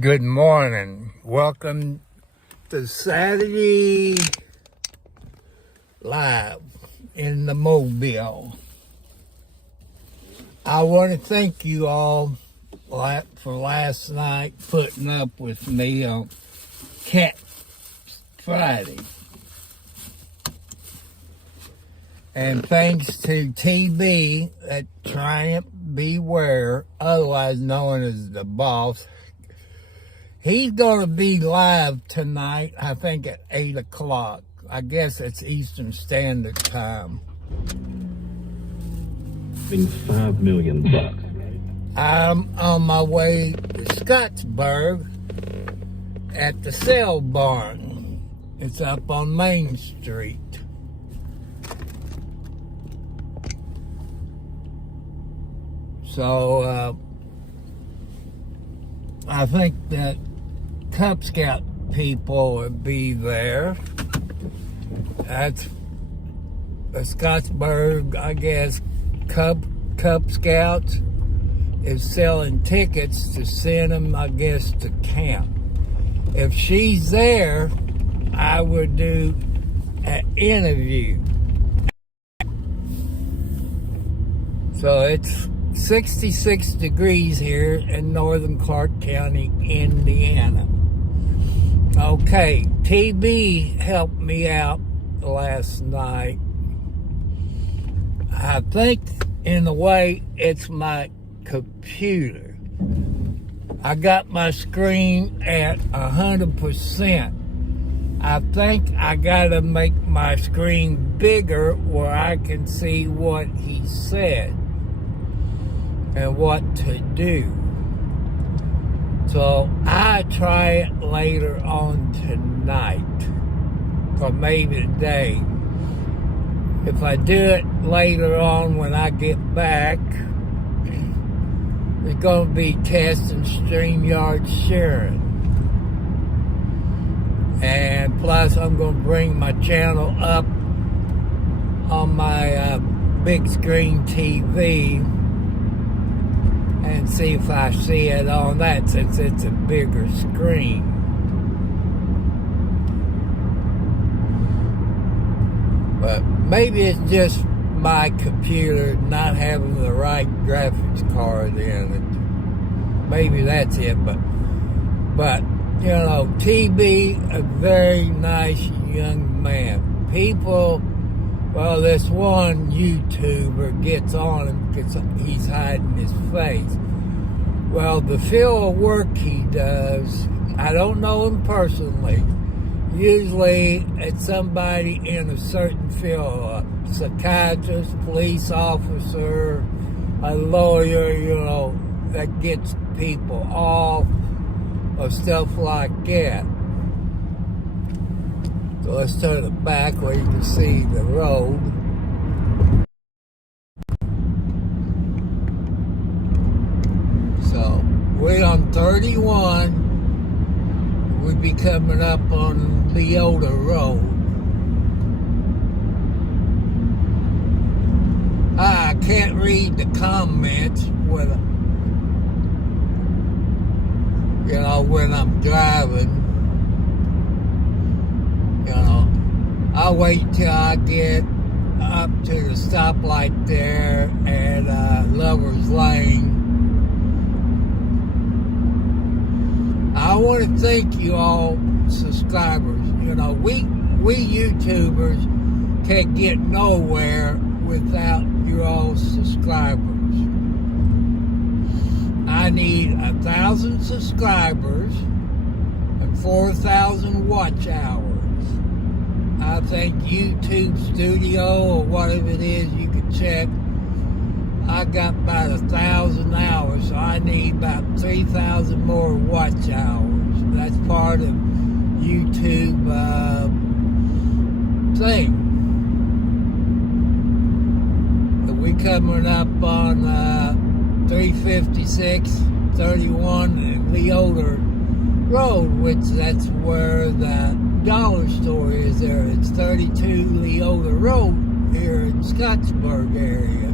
Good morning. Welcome to Saturday Live in the Mobile. I want to thank you all for last night putting up with me on Cat Friday. And thanks to TB at Triumph Beware, otherwise known as the boss. He's going to be live tonight, I think at 8 o'clock. I guess it's Eastern Standard Time. $5 million. I'm on my way to Scottsburg at the Sale Barn. It's up on Main Street. So, I think that Cub Scout people will be there. That's the Scottsburg, I guess, Cub Scouts is selling tickets to send them, I guess, to camp. If she's there, I would do an interview. So it's 66 degrees here in northern Clark County, Indiana. Okay, TB helped me out last night. I think, in a way, it's my computer. I got my screen at 100%. I think I gotta make my screen bigger where I can see what he said and what to do. So I try it later on tonight, or maybe today. If I do it later on when I get back, it's going to be testing StreamYard sharing. And plus I'm going to bring my channel up on my big screen TV and see if I see it on that, since it's a bigger screen. But maybe it's just my computer not having the right graphics card in it. Maybe that's it, but you know, TB, a very nice young man. People, well, this one YouTuber gets on him because he's hiding his face. Well, the field of work he does, I don't know him personally. Usually it's somebody in a certain field, a psychiatrist, police officer, a lawyer, you know, that gets people off or stuff like that. So let's turn it back where you can see the road. So we're on 31. We'll be coming up on Leota Road. I can't read the comments when I'm driving. You know, I'll wait till I get up to the stoplight there at Lover's Lane. I want to thank you all, subscribers. You know, we YouTubers can't get nowhere without you all subscribers. I need 1,000 subscribers and 4,000 watch hours. I think YouTube Studio or whatever it is, you can check. I got about 1,000 hours, so I need about 3,000 more watch hours. That's part of YouTube thing. We coming up on 356, 31 and Leota Road, which that's where the dollar store is there. It's 32 Leota Road here in Scottsburg area.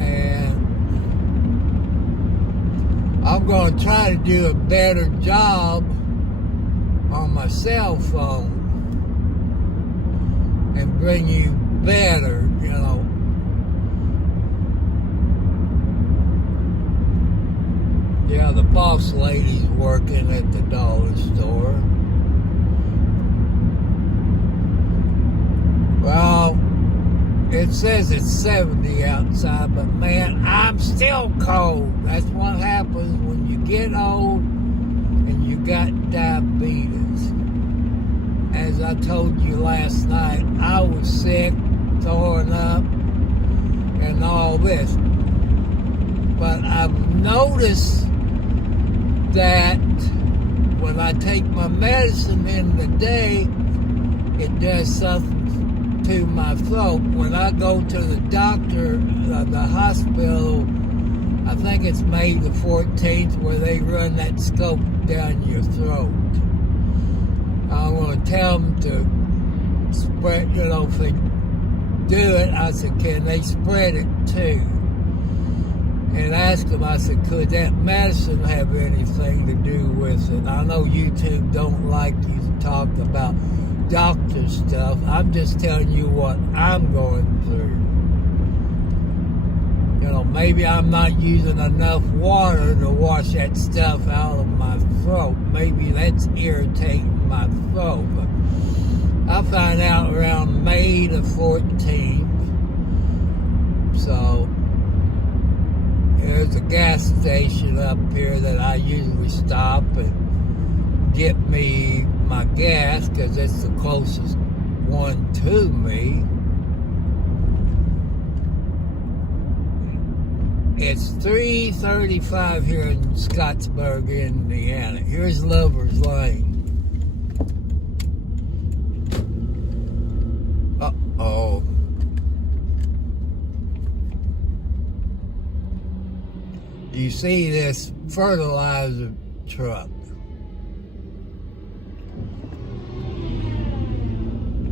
And going to try to do a better job on my cell phone and bring you better, you know. Yeah, the boss lady's working at the dollar store. Well, it says it's 70 outside, but man, I'm still cold. That's what happens when you get old and you got diabetes. As I told you last night, I was sick, throwing up, and all this. But I've noticed that when I take my medicine in the day, it does something to my throat. When I go to the doctor, the hospital, I think it's May the 14th, where they run that scope down your throat. I'm going to tell them to spread, you know, if they do it, I said, can they spread it too? And asked them, I said, could that medicine have anything to do with it? I know YouTube don't like you to talk about doctor stuff. I'm just telling you what I'm going through. You know, maybe I'm not using enough water to wash that stuff out of my throat. Maybe that's irritating my throat. But I'll find out around May the 14th. So there's a gas station up here that I usually stop and get me my gas, because it's the closest one to me. It's 3:35 here in Scottsburg, Indiana. Here's Lover's Lane. Uh-oh. You see this fertilizer truck.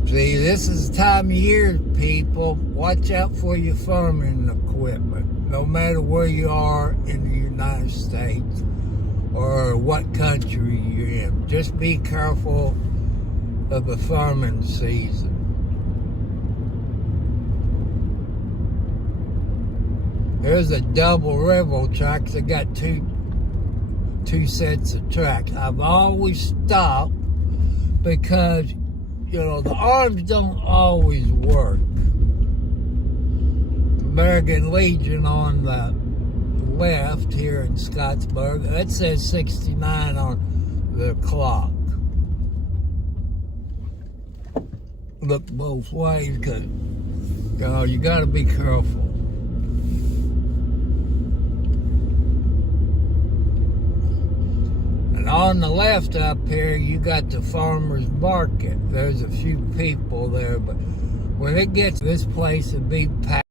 See, this is the time of year, people. Watch out for your farming equipment, no matter where you are in the United States or what country you're in. Just be careful of the farming season. There's a double revel track. They got two sets of tracks. I've always stopped because, you know, the arms don't always work. American Legion on the left here in Scottsburg, that says 69 on the clock. Look both ways, because, you know, you got to be careful. And on the left up here, you got the farmer's market. There's a few people there, but when it gets to this place, it'll be packed.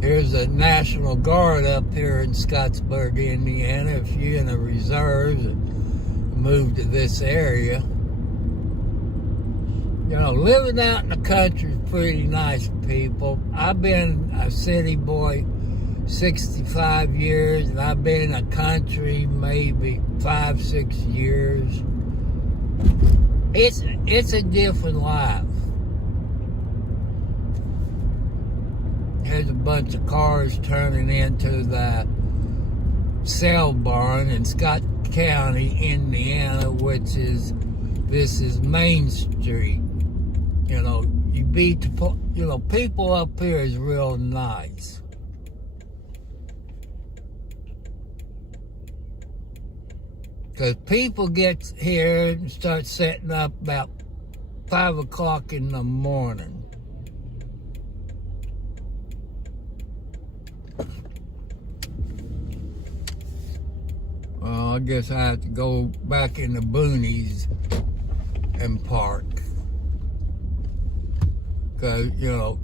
Here's a National Guard up here in Scottsburg, Indiana. If you're in the reserves and move to this area, you know, living out in the country is pretty nice, people. I've been a city boy 65 years, and I've been in a country maybe 5-6 years. It's a different life. There's a bunch of cars turning into the sale barn in Scott County, Indiana, which is, this is Main Street. You know, people up here is real nice. Because people get here and start setting up about 5 o'clock in the morning. Well, I guess I have to go back in the boonies and park. Because, you know,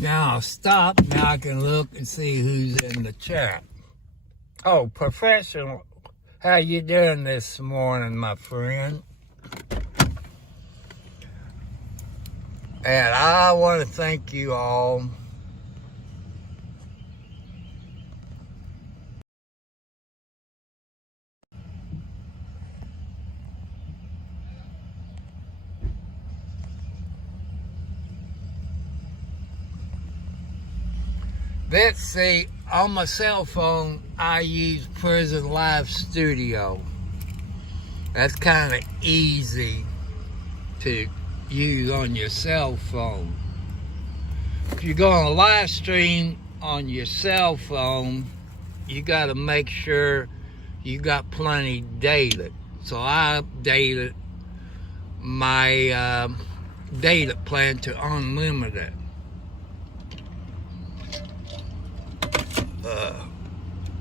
Now I'll stop. Now I can look and see who's in the chat. Oh, Professor, how you doing this morning, my friend? And I want to thank you all. Let's see, on my cell phone, I use Prison Live Studio. That's kind of easy to use on your cell phone. If you're going to live stream on your cell phone, you got to make sure you got plenty data. So I updated my data plan to unlimited.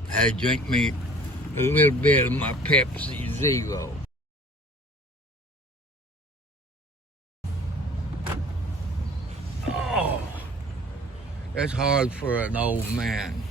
I drink me a little bit of my Pepsi Zero. Oh, that's hard for an old man.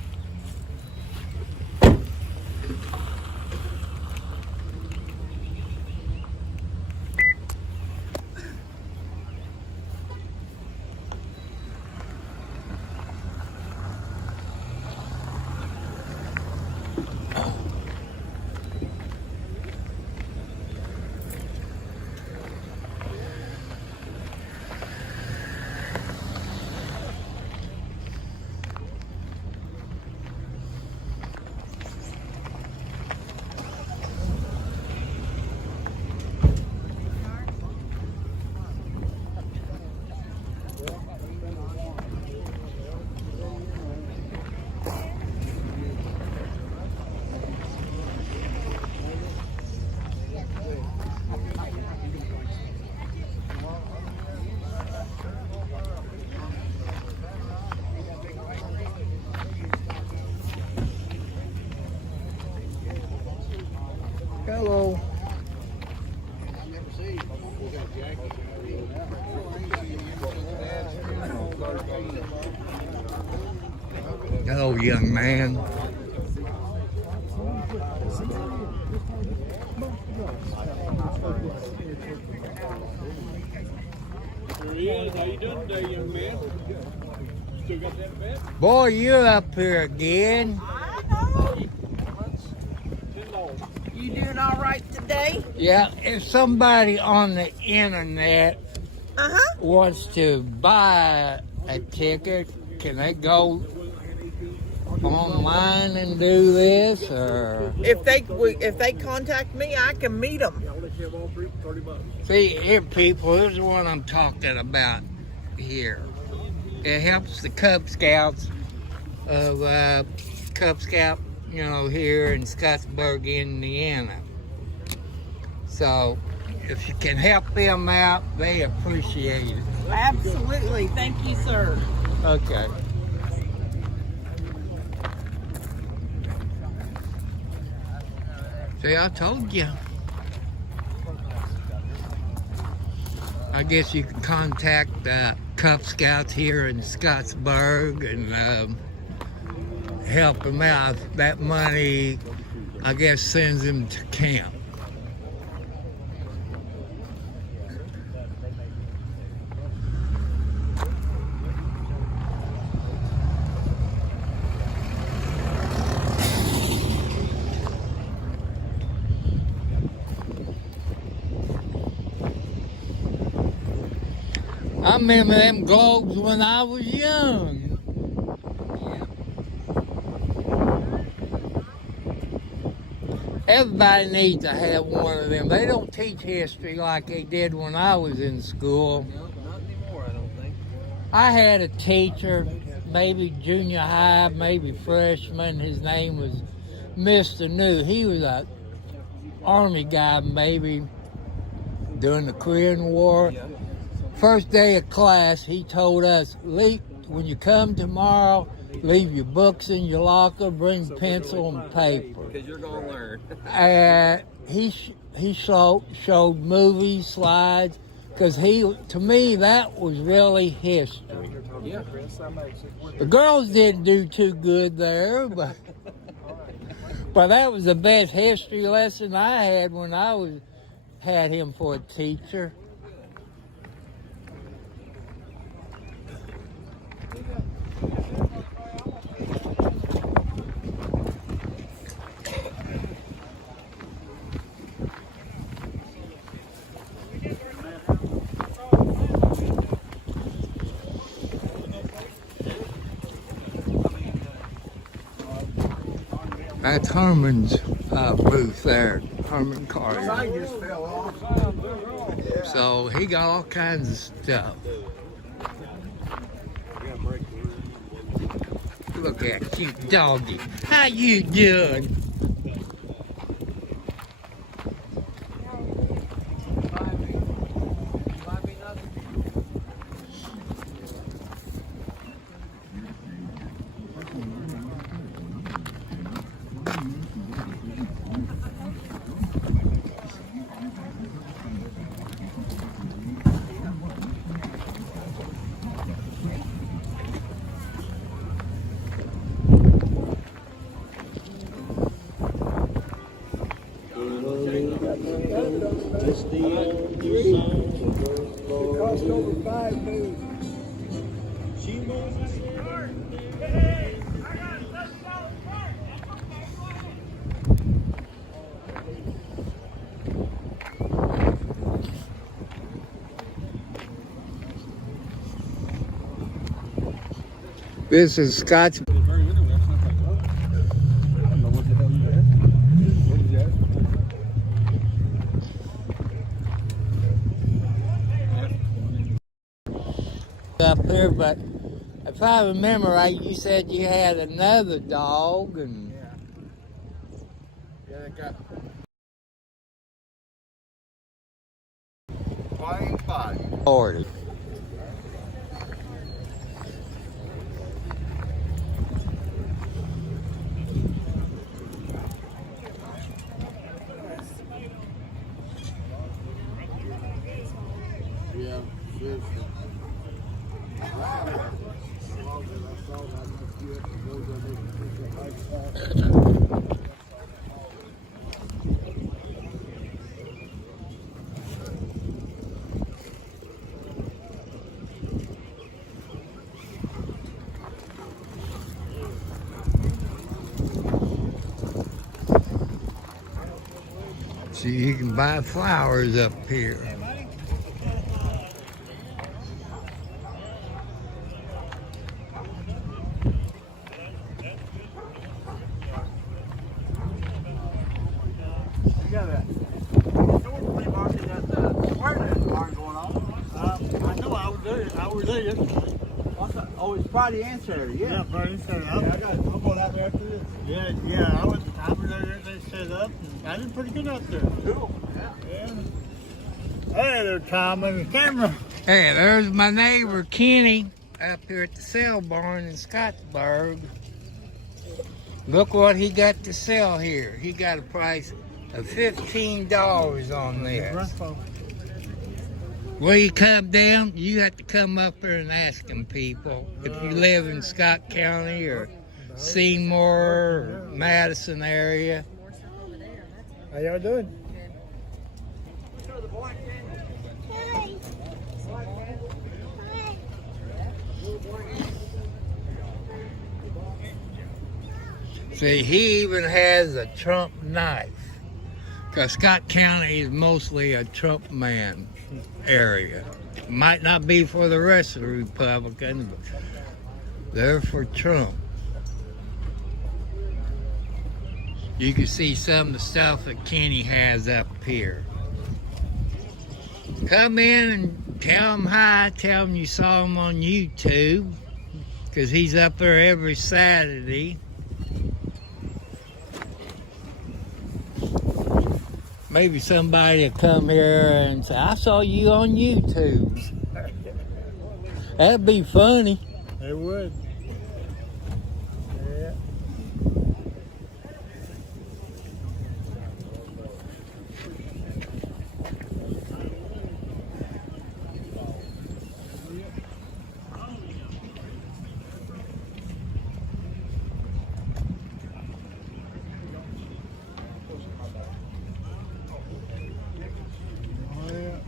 Hello. Hello, young man. There he is. How you doing today, young man? Still got that bet? Boy, you're up here again. I know. You doing all right today? Yeah, if somebody on the internet wants to buy a ticket, can they go online and do this, or? If they contact me, I can meet them. See, here, people, here's what I'm talking about here. It helps the Cub Scouts of Cub Scout, here in Scottsburg, Indiana. So, if you can help them out, they appreciate it. Absolutely. Thank you, sir. Okay. See, I told you. I guess you can contact Cub Scouts here in Scottsburg and help them out. That money, I guess, sends them to camp. I remember them globes when I was young. Everybody needs to have one of them. They don't teach history like they did when I was in school. No, not anymore, I don't think. I had a teacher, maybe junior high, maybe freshman. His name was Mr. New. He was a Army guy, maybe during the Korean War. Yeah. First day of class, he told us, when you come tomorrow, leave your books in your locker, bring pencil and paper. Because you're going to learn. And he showed movies, slides, Because to me, that was really history. The girls didn't do too good there, but that was the best history lesson I had when I had him for a teacher. That's Herman's booth there, Herman Carter. So he got all kinds of stuff. Look at that cute doggy. How you doing? This is Scott's. Up here, but if I remember right, you said you had another dog, and Yeah, they got 25. 40. Yeah, seriously. So you can buy flowers up here. You got that. Flea market at the Square barn going on. I know I was there. Oh, it's Friday and Saturday, yeah. Yeah, Friday and Saturday. I'm going out there after this. Yeah, I was there. They set up, and I did pretty good out there. Cool. Yeah. Hey there, Tom, and the camera. Hey, there's my neighbor Kenny up here at the sale barn in Scottsburg. Look what he got to sell here. He got a price of $15 on this. Well, you come down, you have to come up here and ask them people. If you live in Scott County or Seymour or Madison area. How y'all doing? See, he even has a Trump knife. Because Scott County is mostly a Trump man area. Might not be for the rest of the Republicans, but they're for Trump. You can see some of the stuff that Kenny has up here. Come in and tell him hi, tell him you saw him on YouTube, because he's up there every Saturday. Maybe somebody will come here and say, I saw you on YouTube. That'd be funny. It would. Yeah.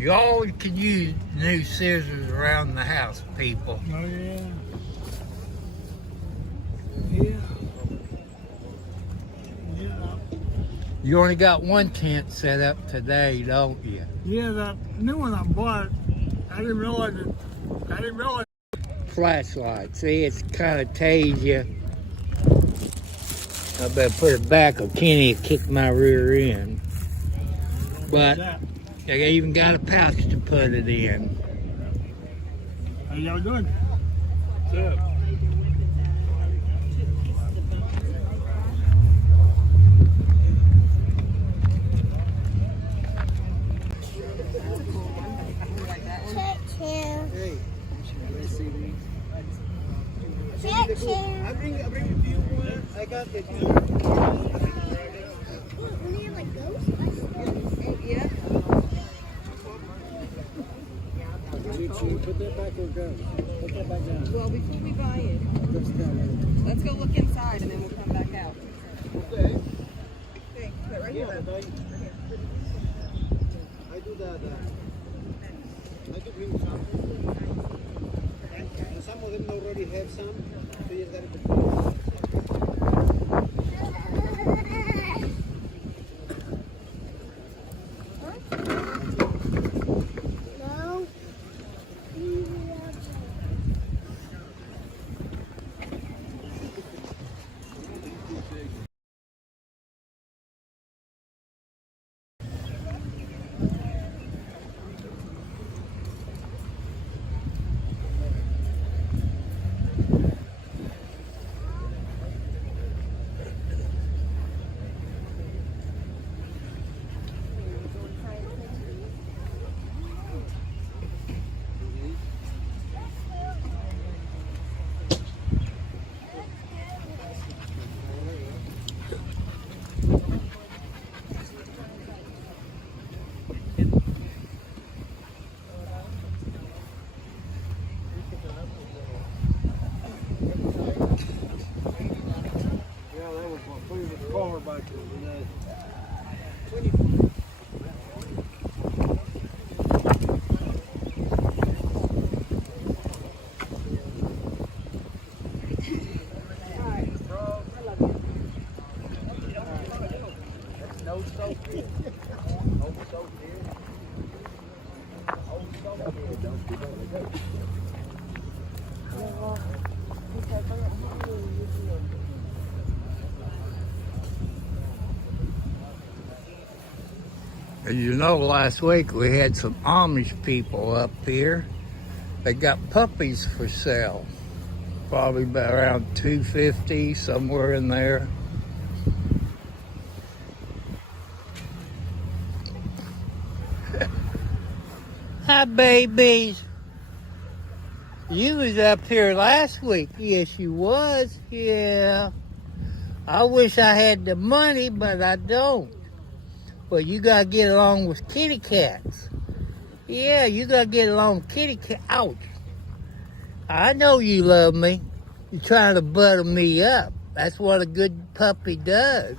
You always can use new scissors around the house, people. Oh, yeah. Yeah. Yeah. You only got one tent set up today, don't you? Yeah, that new one I bought, I didn't realize it. Flashlight. See, it's kind of tase you. I better put it back or Kenny will kick my rear end. But they even got a pouch to put it in. How y'all doing? What's up? I bring a few more. I got it. Yeah. Put that back or go. Put that back down. Well, before we buy it, let's go look inside and then we'll come back out. Okay. Okay, put it right here. I do that. I do bring some. And some of them already have some. So you gotta put. As you know, last week we had some Amish people up here. They got puppies for sale. Probably about around $250, somewhere in there. Hi, babies. You was up here last week. Yes, you was. Yeah. I wish I had the money, but I don't. Well, you gotta get along with kitty cats. Yeah, you gotta get along with kitty cat. Ouch. I know you love me. You're trying to butter me up. That's what a good puppy does.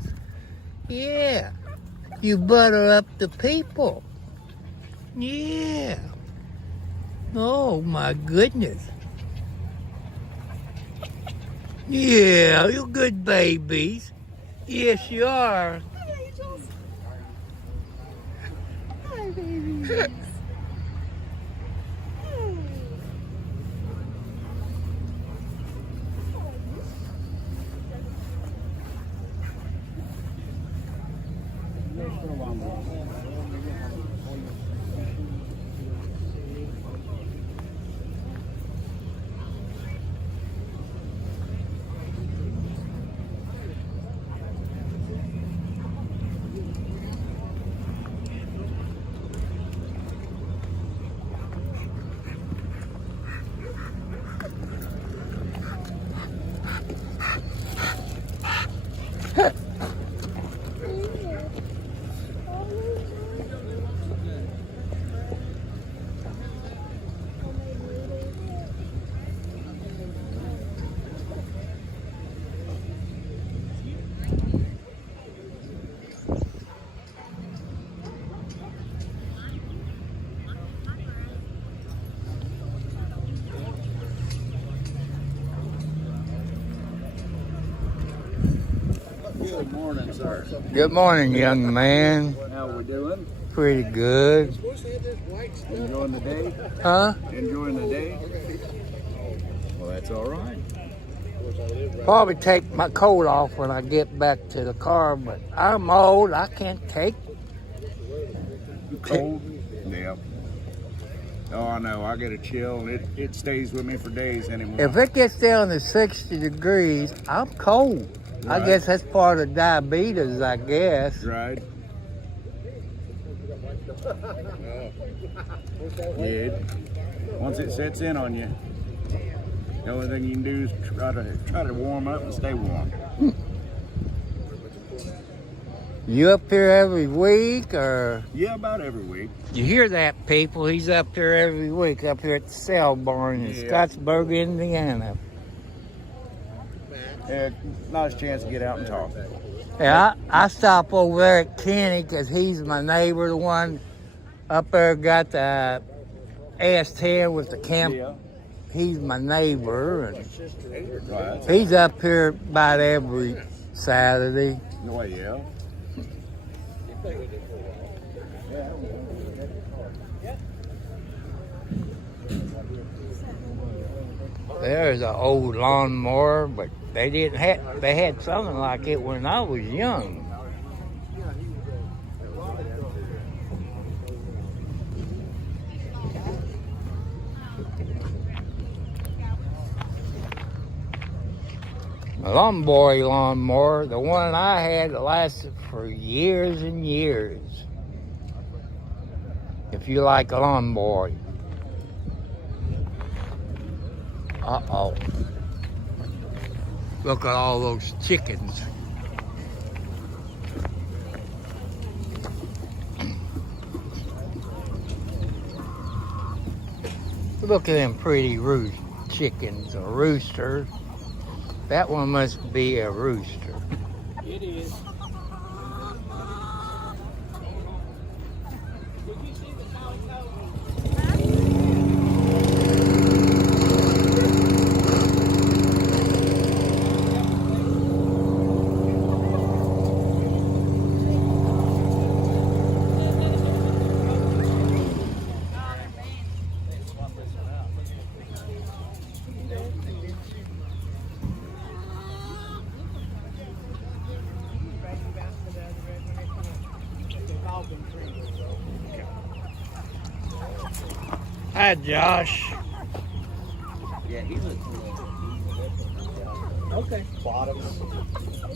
Yeah. You butter up the people. Yeah. Oh, my goodness. Yeah, you're good babies. Yes, you are. Hi, baby. Good morning, sir. Good morning, young man. How we doing? Pretty good. Enjoying the day? Huh? Enjoying the day? Well, that's all right. Probably take my coat off when I get back to the car, but I'm old. I can't take. Cold? Yeah. Oh, I know. I get a chill. It stays with me for days anymore. If it gets down to 60 degrees, I'm cold. I Right. guess that's part of diabetes, I guess. Right. Yeah. Once it sets in on you, the only thing you can do is try to warm up and stay warm. You up here every week, or Yeah, about every week. you hear that, people? He's up here every week, up here at the Cell Barn in Yeah. Scottsburg, Indiana. Yeah, nice chance to get out and talk. Yeah, I stop over there at Kenny because he's my neighbor, the one up there got the AS-10 with the camp. Yeah. He's my neighbor, and Right. he's up here about every Saturday. Oh, yeah. There's an old lawnmower, but they didn't have. They had something like it when I was young. A lawnmower, the one I had, lasted for years and years. If you like a lawnmower. Uh-oh. Look at all those chickens. Look at them pretty chickens, or roosters. That one must be a rooster. It is. Hi, Josh. Yeah, he looks Okay. bottom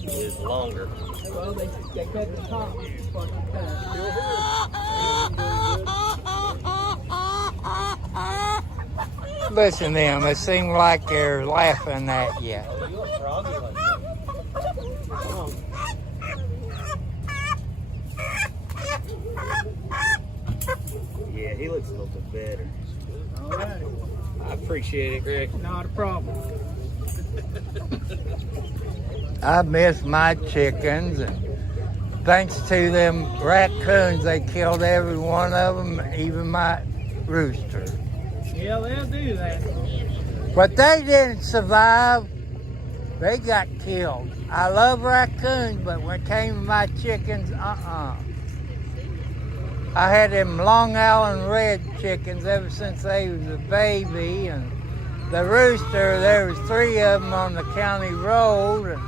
is longer. Well, they cut the top. Listen to them. It seems like they're laughing at you. You look froggy like that. Yeah, he looks a little bit better. All right. I appreciate it, Greg. Not a problem. I miss my chickens, and thanks to them raccoons, they killed every one of them, even my rooster. Yeah, they'll do that. But they didn't survive. They got killed. I love raccoons, but when it came to my chickens, I had them Long Island red chickens ever since they was a baby, and the rooster, there was 3 of them on the county road, and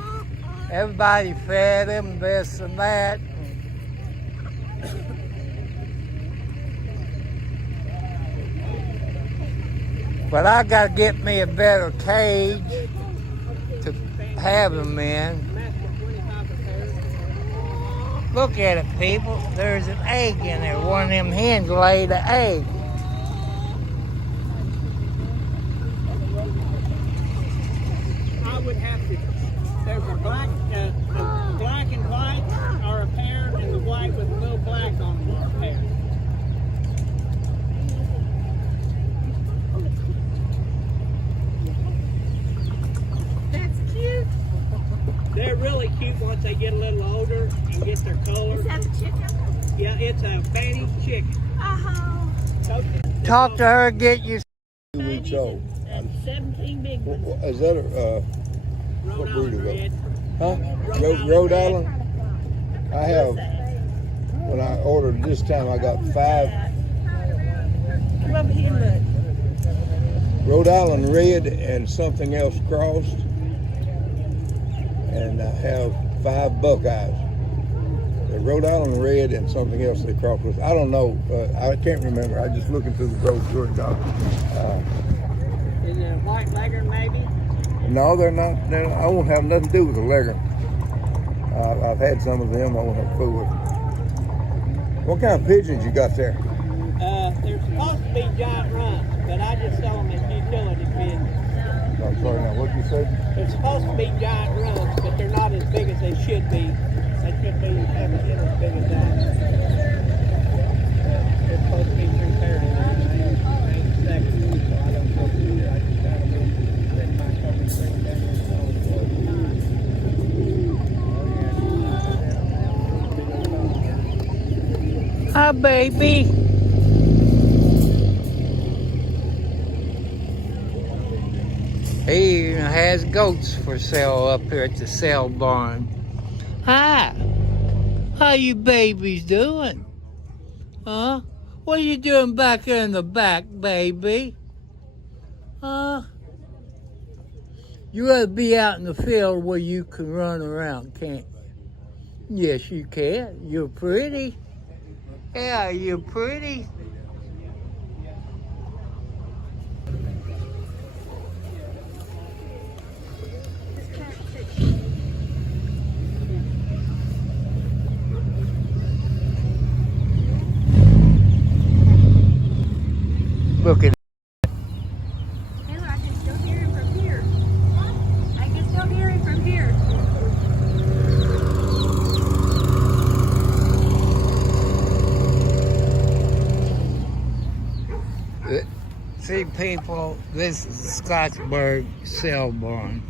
everybody fed them this and that. But I got to get me a better cage to have them in. Look at it, people. There's an egg in there. One of them hens laid an egg. I would have to. There's a black and white are a pair, and the white with a little black on them are a pair. That's cute. They're really cute once they get a little older and get their color. Is that a chicken? Yeah, it's a fanny chicken. Uh-huh. Talk to her, get you. 2 weeks old. And 17 big ones. Is that a, Rhode what breed Island is that? red. Huh? Rhode Island? I have, when I ordered this time, I got 5 Come over here and look. Rhode Island red and something else crossed. And I have 5 Buckeyes. The Rhode Island red and something else they crossed with. I don't know. I can't remember. I just looking through the brochure. Is it a white legger maybe? No, they're not. I won't have nothing to do with the legger. I've had some of them. I won't have to fool with them. What kind of pigeons you got there? They're supposed to be giant runs, but I just sell them as utility pigeons. I'm sorry, now what did you say? They're supposed to be giant runs, but they're not as big as they should be. They should be as big as that. They're supposed to be 3 pairs. I ain't second, so I don't know who. I just got them in. Set my cover straight down there. Hi, baby. He even has goats for sale up here at the sale barn. Hi. How you babies doing? Huh? What are you doing back there in the back, baby? Huh? You rather be out in the field where you can run around, can't you? Yes, you can. You're pretty. Yeah, you're pretty. Look at Hell, I can still hear him from here. I can still hear him from here. See, people, this is the Scottsburg sale barn.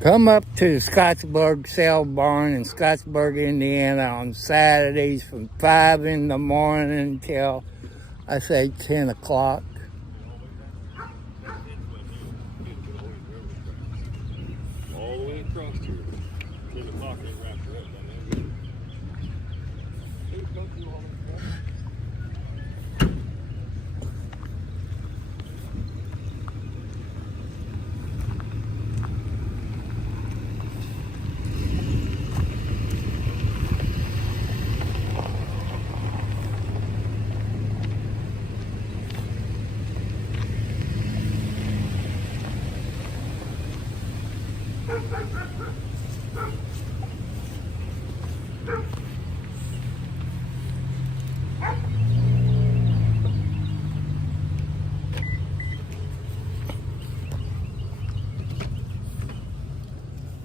Come up to the Scottsburg sale barn in Scottsburg, Indiana on Saturdays from 5 in the morning till, I say, 10 o'clock. All the way across here. 10 o'clock ain't wrapped her up down there.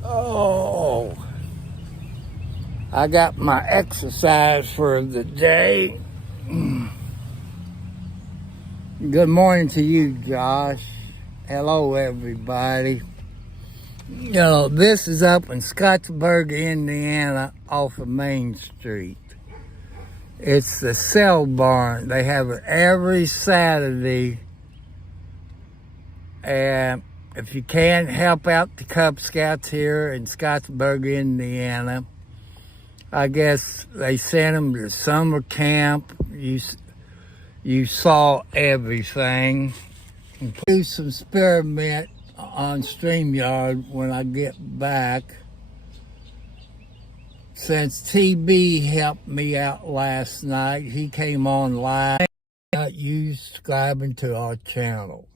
Oh, I got my exercise for the day. Good morning to you, Josh. Hello, everybody. You know, this is up in Scottsburg, Indiana, off of Main Street. It's the sale barn. They have it every Saturday. And if you can't help out the Cub Scouts here in Scottsburg, Indiana, I guess they sent them to summer camp. You saw everything. Do some experiment on StreamYard when I get back. Since TB helped me out last night, he came on live. Not you subscribing to our channel.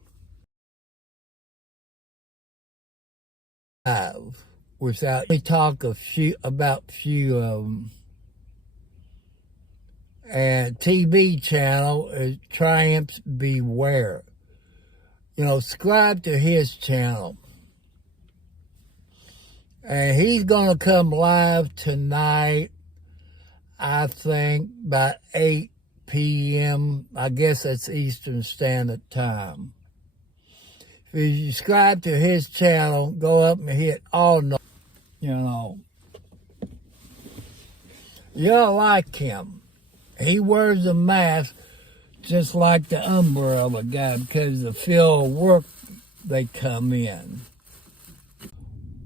Without we talk about few of them. And TB channel is Triumphs Beware. You know, subscribe to his channel. And he's gonna come live tonight, I think, by 8 p.m. I guess that's Eastern Standard Time. If you subscribe to his channel, go up and hit all, you know. You'll like him. He wears a mask just like the umbrella guy because the field of work they come in.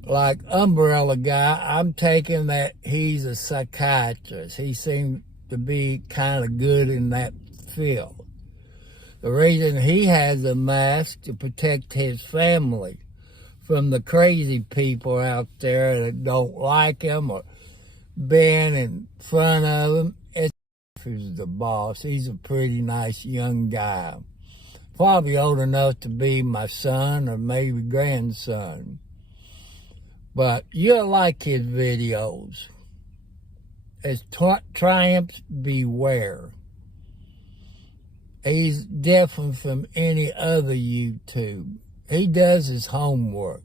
Like umbrella guy, I'm taking that he's a psychiatrist. He seems to be kind of good in that field. The reason he has a mask to protect his family from the crazy people out there that don't like him or been in front of him. Is the boss. He's a pretty nice young guy. Probably old enough to be my son or maybe grandson. But you'll like his videos. It's Triumphs Beware. He's different from any other YouTube. He does his homework.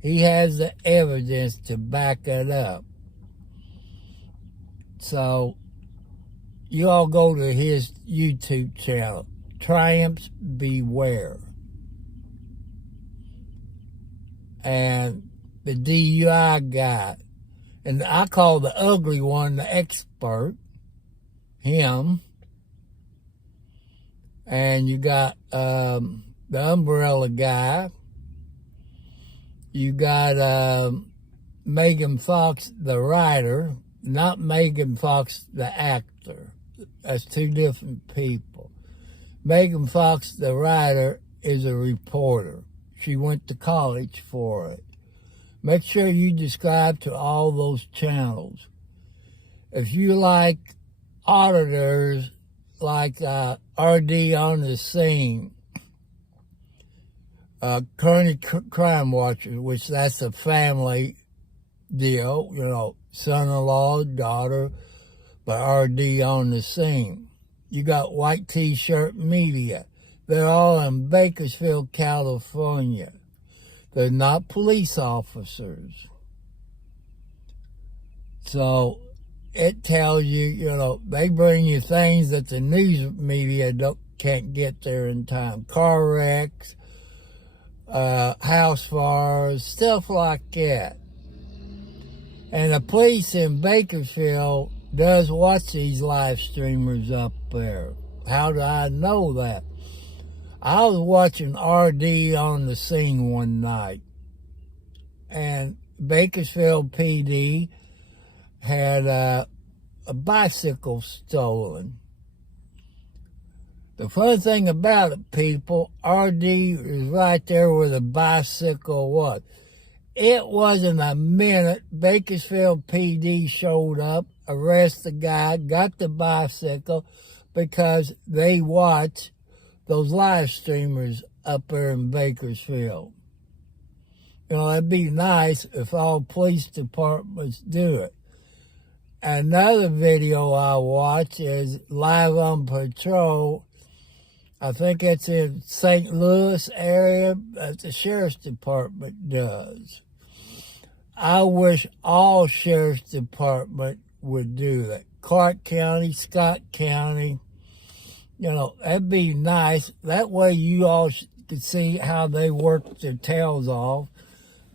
He has the evidence to back it up. So, you all go to his YouTube channel, Triumphs Beware. And the DUI guy. And I call the ugly one the expert, him. And you got the umbrella guy. You got Megan Fox, the writer, not Megan Fox, the actor. That's two different people. Megan Fox, the writer, is a reporter. She went to college for it. Make sure you subscribe to all those channels. If you like auditors like RD on the Scene, Current Crime Watchers, which that's a family deal, you know, son-in-law, daughter, but RD on the Scene. You got White T-Shirt Media. They're all in Bakersfield, California. They're not police officers. So it tells you, you know, they bring you things that the news media can't get there in time. Car wrecks, house fires, stuff like that. And the police in Bakersfield does watch these live streamers up there. How do I know that? I was watching RD on the Scene one night, and Bakersfield PD had a bicycle stolen. The fun thing about it, people, RD is right there where the bicycle was. It wasn't a minute. Bakersfield PD showed up, arrested the guy, got the bicycle, because they watch those live streamers up there in Bakersfield. You know, it'd be nice if all police departments do it. Another video I watch is Live on Patrol. I think it's in St. Louis area that the sheriff's department does. I wish all sheriff's department would do that. Clark County, Scott County, you know, that'd be nice. That way you all could see how they work their tails off,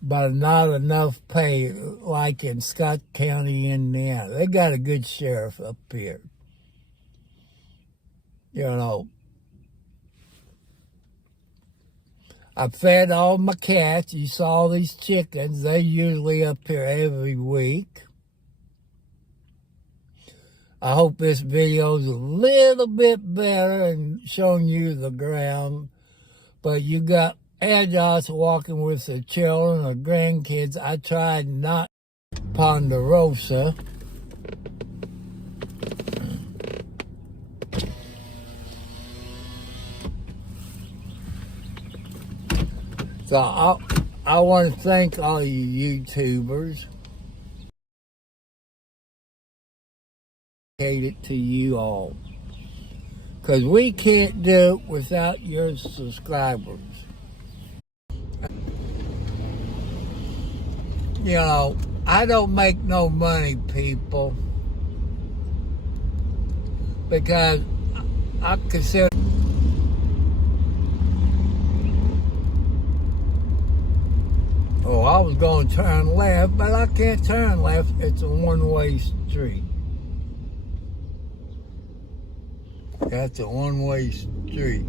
but not enough pay like in Scott County, Indiana. They got a good sheriff up here. You know, I fed all my cats. You saw these chickens. They're usually up here every week. I hope this video is a little bit better and showing you the ground. But you got adults walking with their children or grandkids. I tried not Ponderosa. So I want to thank all you YouTubers. It to you all, because we can't do it without your subscribers. You know, I don't make no money, people, because I consider I was going to turn left, but I can't turn left. It's a one-way street. That's a one-way street.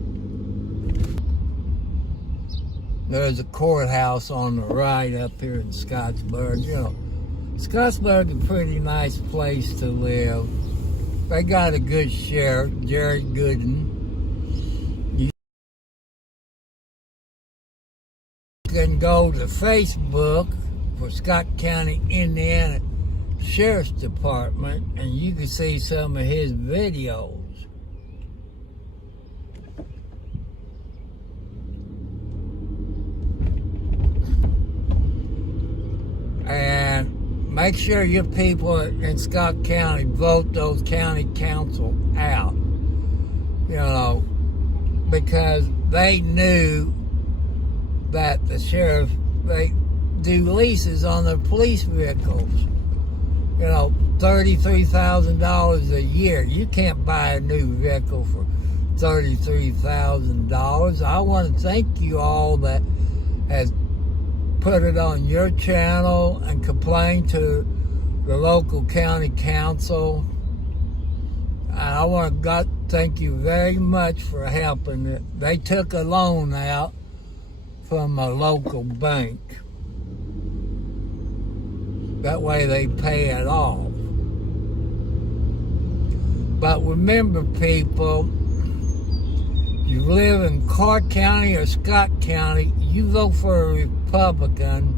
There's a courthouse on the right up here in Scottsburg. You know, Scottsburg's a pretty nice place to live. They got a good sheriff, Jerry Gooden. You can go to Facebook for Scott County, Indiana Sheriff's Department, and you can see some of his videos. And make sure your people in Scott County vote those county council out, you know, because they knew that the sheriff, they do leases on their police vehicles. You know, $33,000 a year. You can't buy a new vehicle for $33,000. I want to thank you all that has put it on your channel and complained to the local county council. And I want to thank you very much for helping it. They took a loan out from a local bank. That way they pay it off. But remember, people, you live in Clark County or Scott County, you vote for a Republican,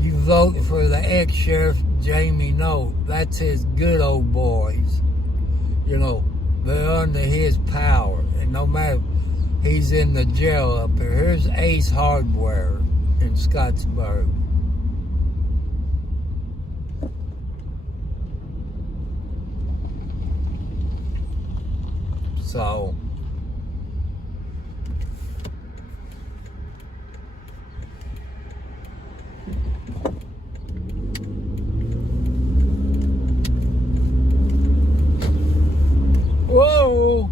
you vote for the ex-sheriff Jamie Note. That's his good old boys. You know, they're under his power. And no matter, he's in the jail up here. Here's Ace Hardware in Scottsburg. So, whoa,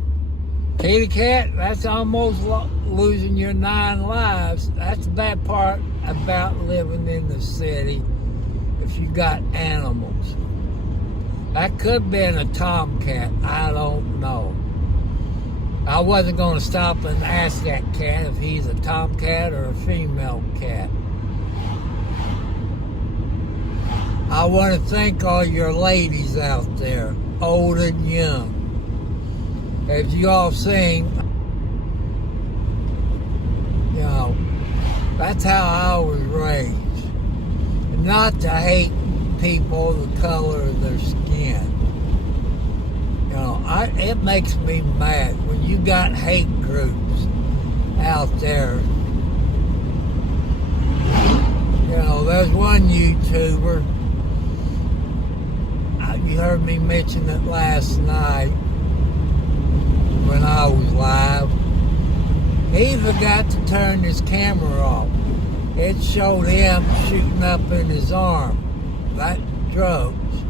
kitty cat, that's almost losing your 9 lives. That's the bad part about living in the city if you got animals. That could have been a tomcat, I don't know. I wasn't going to stop and ask that cat if he's a tomcat or a female cat. I want to thank all your ladies out there, old and young. As you all seen, you know, that's how I was raised. Not to hate people the color of their skin. You know, it makes me mad when you got hate groups out there. You know, there's one YouTuber, you heard me mention it last night when I was live. He forgot to turn his camera off. It showed him shooting up in his arm. That drugs.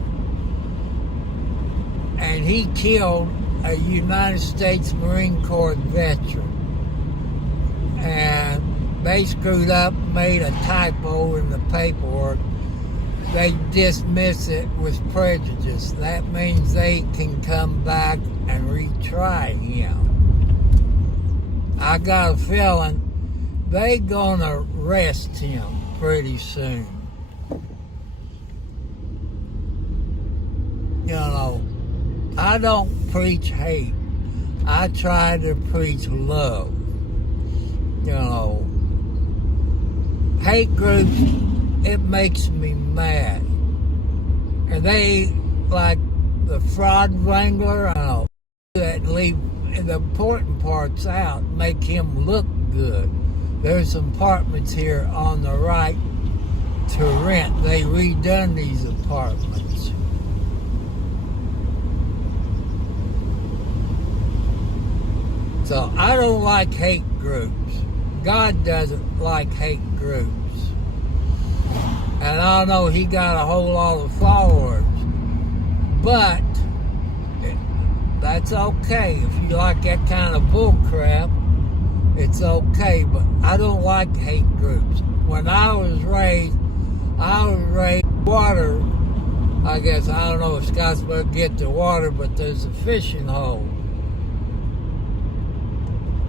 And he killed a United States Marine Corps veteran. And they screwed up, made a typo in the paperwork. They dismiss it with prejudice. That means they can come back and retry him. I got a feeling they gonna arrest him pretty soon. You know, I don't preach hate. I try to preach love. You know, hate groups, it makes me mad. And they, like the fraud wrangler, I don't know, that leave the important parts out, make him look good. There's some apartments here on the right to rent. They redone these apartments. So I don't like hate groups. God doesn't like hate groups. And I know he got a whole lot of followers. But that's okay. If you like that kind of bull crap, it's okay. But I don't like hate groups. When I was raised water. I guess, I don't know if Scottsburg get the water, but there's a fishing hole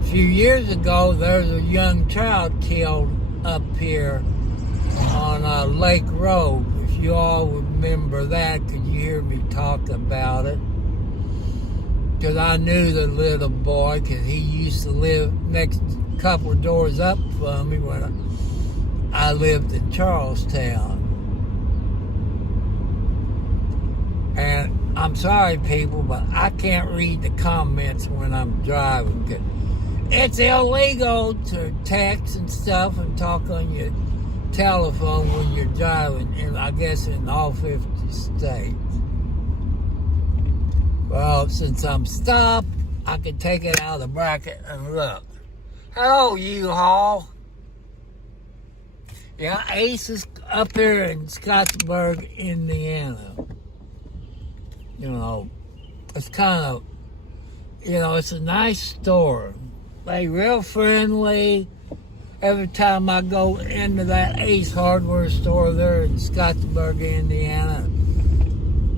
few years ago, there was a young child killed up here on Lake Road. If you all remember that, could you hear me talk about it? Because I knew the little boy, because he used to live next couple of doors up from me when I lived in Charlestown. And I'm sorry, people, but I can't read the comments when I'm driving. 'Cause it's illegal to text and stuff and talk on your telephone when you're driving, and I guess in all 50 states. Well, since I'm stopped, I can take it out of the bracket and look. Hello, U-Haul. Yeah, Ace is up here in Scottsburg, Indiana. You know, it's kind of, it's a nice store. They real friendly. Every time I go into that Ace hardware store there in Scottsburg, Indiana,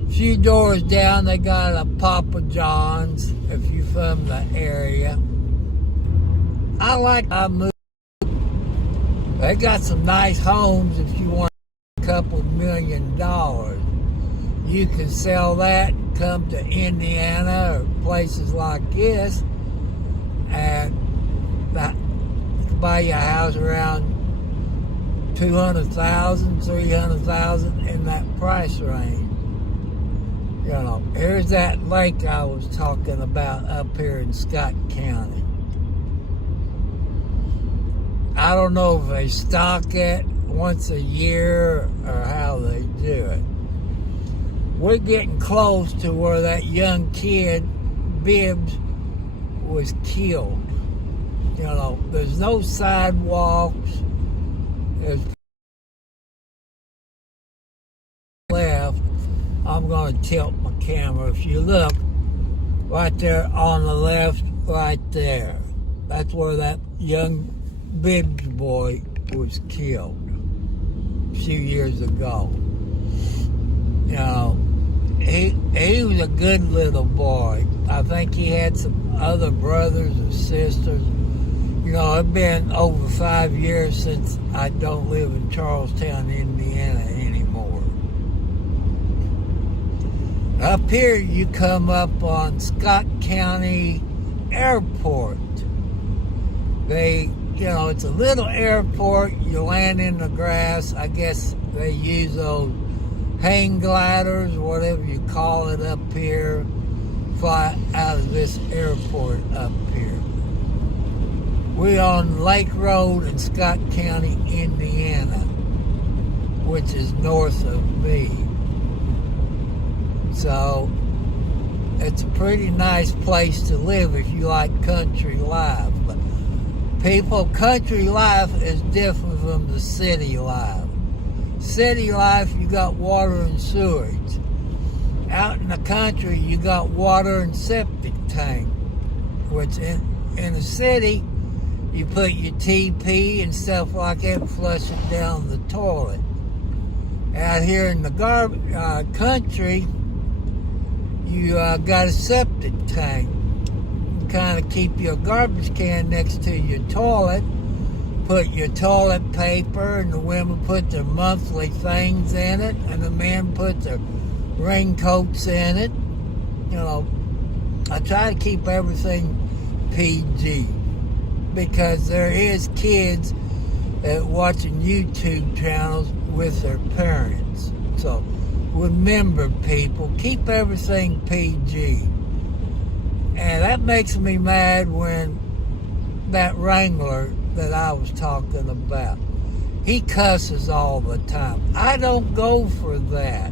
a few doors down, they got a Papa John's, if you're from the area. I moved. They got some nice homes if you want a couple $1 million. You can sell that, come to Indiana or places like this, and buy you a house around $200,000, $300,000 in that price range. Here's that lake I was talking about up here in Scott County. I don't know if they stock it once a year or how they do it. We're getting close to where that young kid, Bibbs, was killed. There's no sidewalks. There's left. I'm going to tilt my camera. If you look right there on the left, right there, that's where that young Bibbs boy was killed a few years ago. He was a good little boy. I think he had some other brothers or sisters. It's been over 5 years since I don't live in Charlestown, Indiana anymore. Up here, you come up on Scott County Airport. It's a little airport. You land in the grass. I guess they use those hang gliders, whatever you call it up here, fly out of this airport up here. We're on Lake Road in Scott County, Indiana, which is north of me. So it's a pretty nice place to live if you like country life. But people, country life is different from the city life. City life, you got water and sewage. Out in the country, you got water and septic tank. Which in the city, you put your TP and stuff like that and flush it down the toilet. Out here in the country, you got a septic tank. You kind of keep your garbage can next to your toilet. Put your toilet paper, and the women put their monthly things in it, and the men put their raincoats in it. I try to keep everything PG because there is kids that watching YouTube channels with their parents. So remember, people, keep everything PG. And that makes me mad when that Wrangler that I was talking about, he cusses all the time. I don't go for that.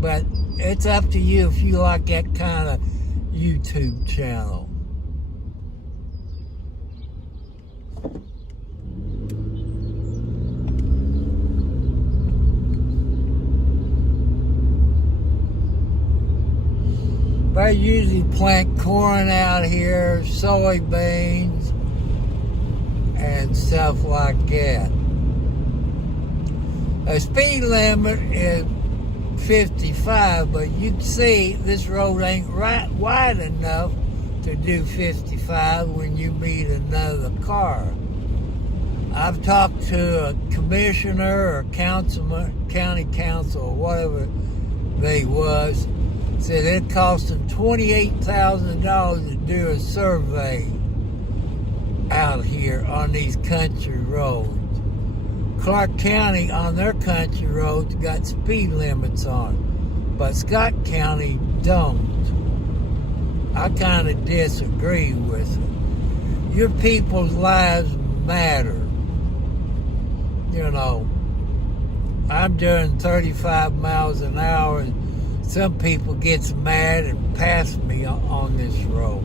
But it's up to you if you like that kind of YouTube channel. They usually plant corn out here, soybeans, and stuff like that. The speed limit is 55, but you can see this road ain't wide enough to do 55 when you meet another car. I've talked to a commissioner or councilman, county council, or whatever they was, said it cost them $28,000 to do a survey out here on these country roads. Clark County on their country roads got speed limits on, but Scott County don't. I kind of disagree with it. Your people's lives matter. You know, I'm doing 35 miles an hour, and some people gets mad and pass me on this road.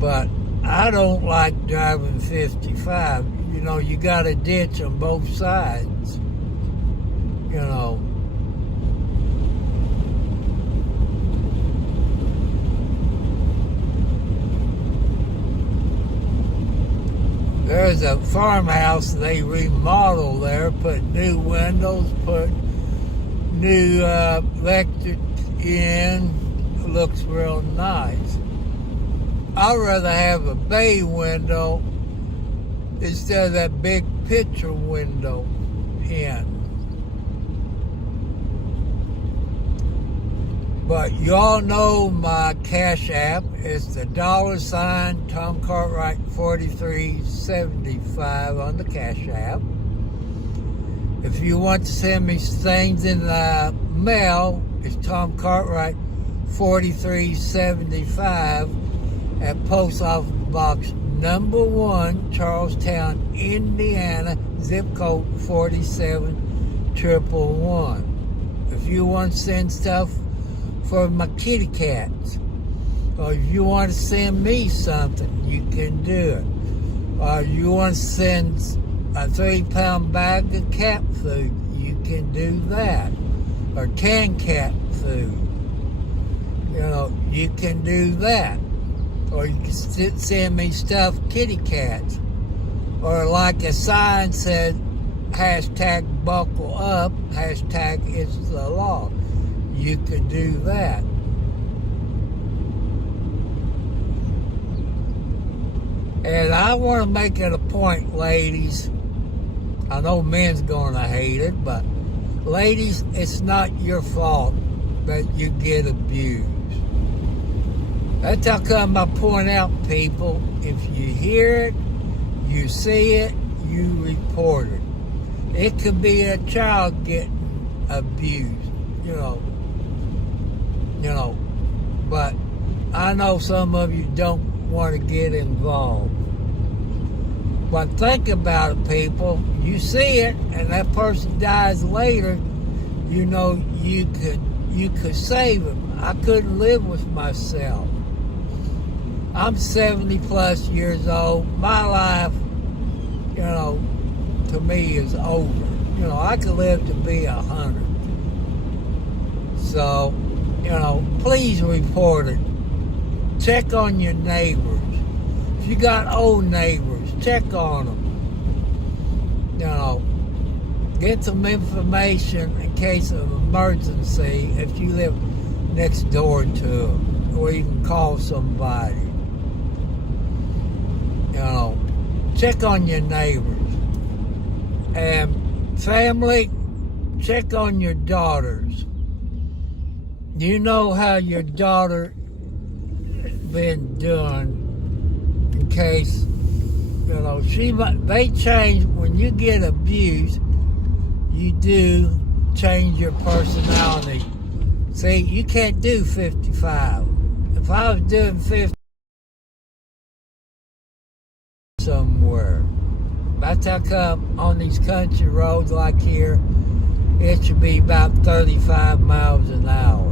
But I don't like driving 55. You know, you got a ditch on both sides. You know. There's a farmhouse they remodeled there, put new windows, put new electric in. It looks real nice. I'd rather have a bay window instead of that big picture window in. But y'all know my Cash App. It's the $ Tom Cartwright 4375 on the Cash App. If you want to send me things in the mail, it's Tom Cartwright 4375 at Post Office Box number 1, Charlestown, Indiana, zip code 47111. If you want to send stuff for my kitty cats, or if you want to send me something, you can do it. Or you want to send a 3-pound bag of cat food, you can do that. Or canned cat food, you know, you can do that. Or you can send me stuffed kitty cats. Or like a sign said, hashtag buckle up, hashtag it's the law. You can do that. And I want to make it a point, ladies. I know men's going to hate it, but ladies, it's not your fault that you get abused. That's how come I point out, people, if you hear it, you see it, you report it. It could be a child getting abused, you know, but I know some of you don't want to get involved. But think about it, people. You see it, and that person dies later, you know, you could save him. I couldn't live with myself. I'm 70 plus years old. My life, you know, to me is over. You know, I could live to be 100. So, you know, please report it. Check on your neighbors. If you got old neighbors, check on them. You know, get some information in case of emergency if you live next door to them, or you can call somebody. You know, check on your neighbors. And family, check on your daughters. You know how your daughter been doing in case, you know, they change. When you get abused, you do change your personality. See, you can't do 55. If I was doing 50 somewhere, that's how come on these country roads like here, it should be about 35 miles an hour.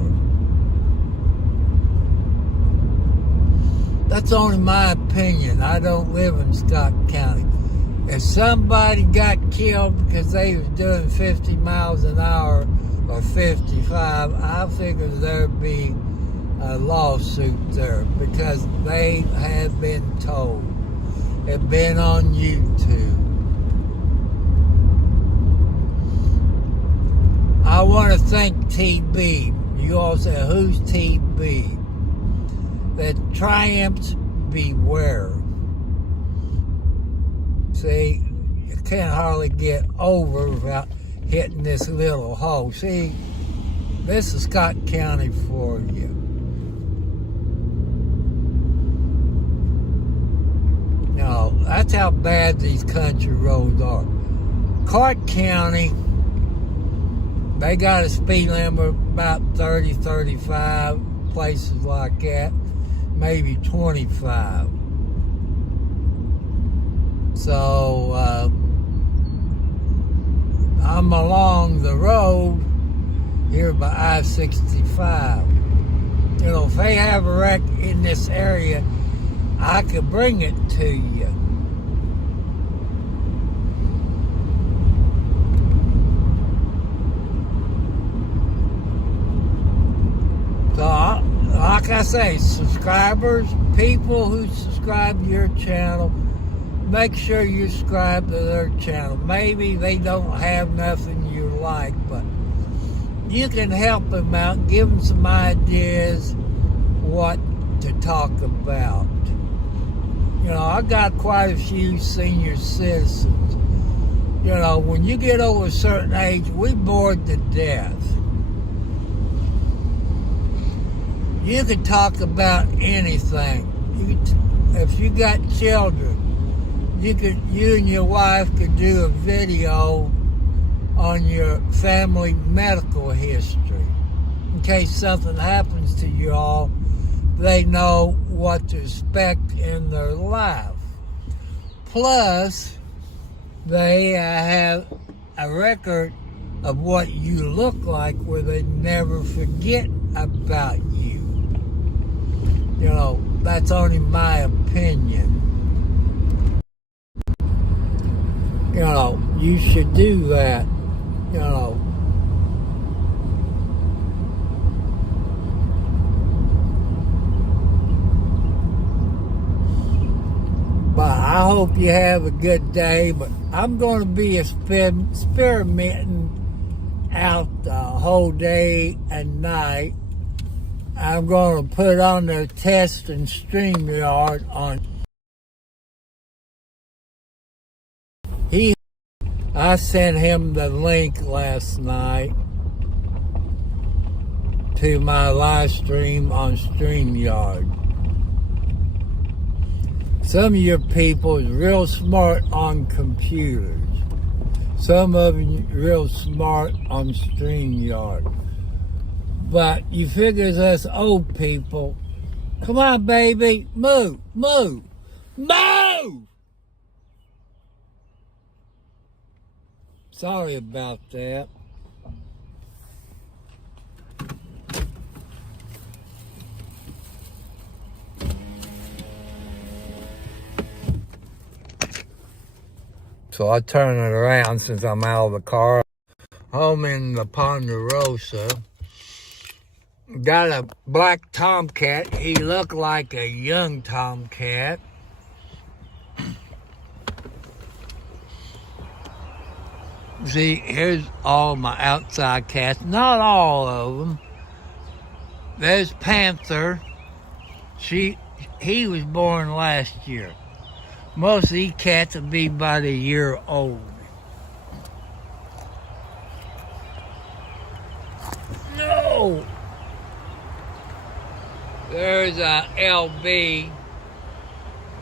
That's only my opinion. I don't live in Scott County. If somebody got killed because they was doing 50 miles an hour or 55, I figure there'd be a lawsuit there because they have been told. It's been on YouTube. I want to thank TB. You all say, who's TB? that triumphs beware. See, you can't hardly get over without hitting this little hole. See, this is Scott County for you. No, that's how bad these country roads are. Clark County, they got a speed limit of about 30, 35, places like that, maybe 25. So, I'm along the road here by I-65. You know, if they have a wreck in this area, I could bring it to you. So, like I say, subscribers, people who subscribe to your channel, make sure you subscribe to their channel. Maybe they don't have nothing you like, but you can help them out, give them some ideas what to talk about. You know, I got quite a few senior citizens. You know, when you get over a certain age, we bored to death. You can talk about anything. If you got children, you and your wife could do a video on your family medical history. In case something happens to you all, they know what to expect in their life. Plus, they have a record of what you look like where they never forget about you. You know, that's only my opinion. You know, you should do that, you know. But I hope you have a good day, but I'm going to be experimenting out the whole day and night. I'm going to put on the test and StreamYard on. I sent him the link last night to my live stream on StreamYard. Some of your people is real smart on computers. Some of you real smart on StreamYard. But you figures us old people, come on baby, move, move, move! Sorry about that. So I turn it around since I'm out of the car. Home in the Ponderosa. Got a black tomcat. He looked like a young tomcat. See, here's all my outside cats. Not all of them. There's Panther. He was born last year. Most of these cats will be about a year old. No! There's a LB.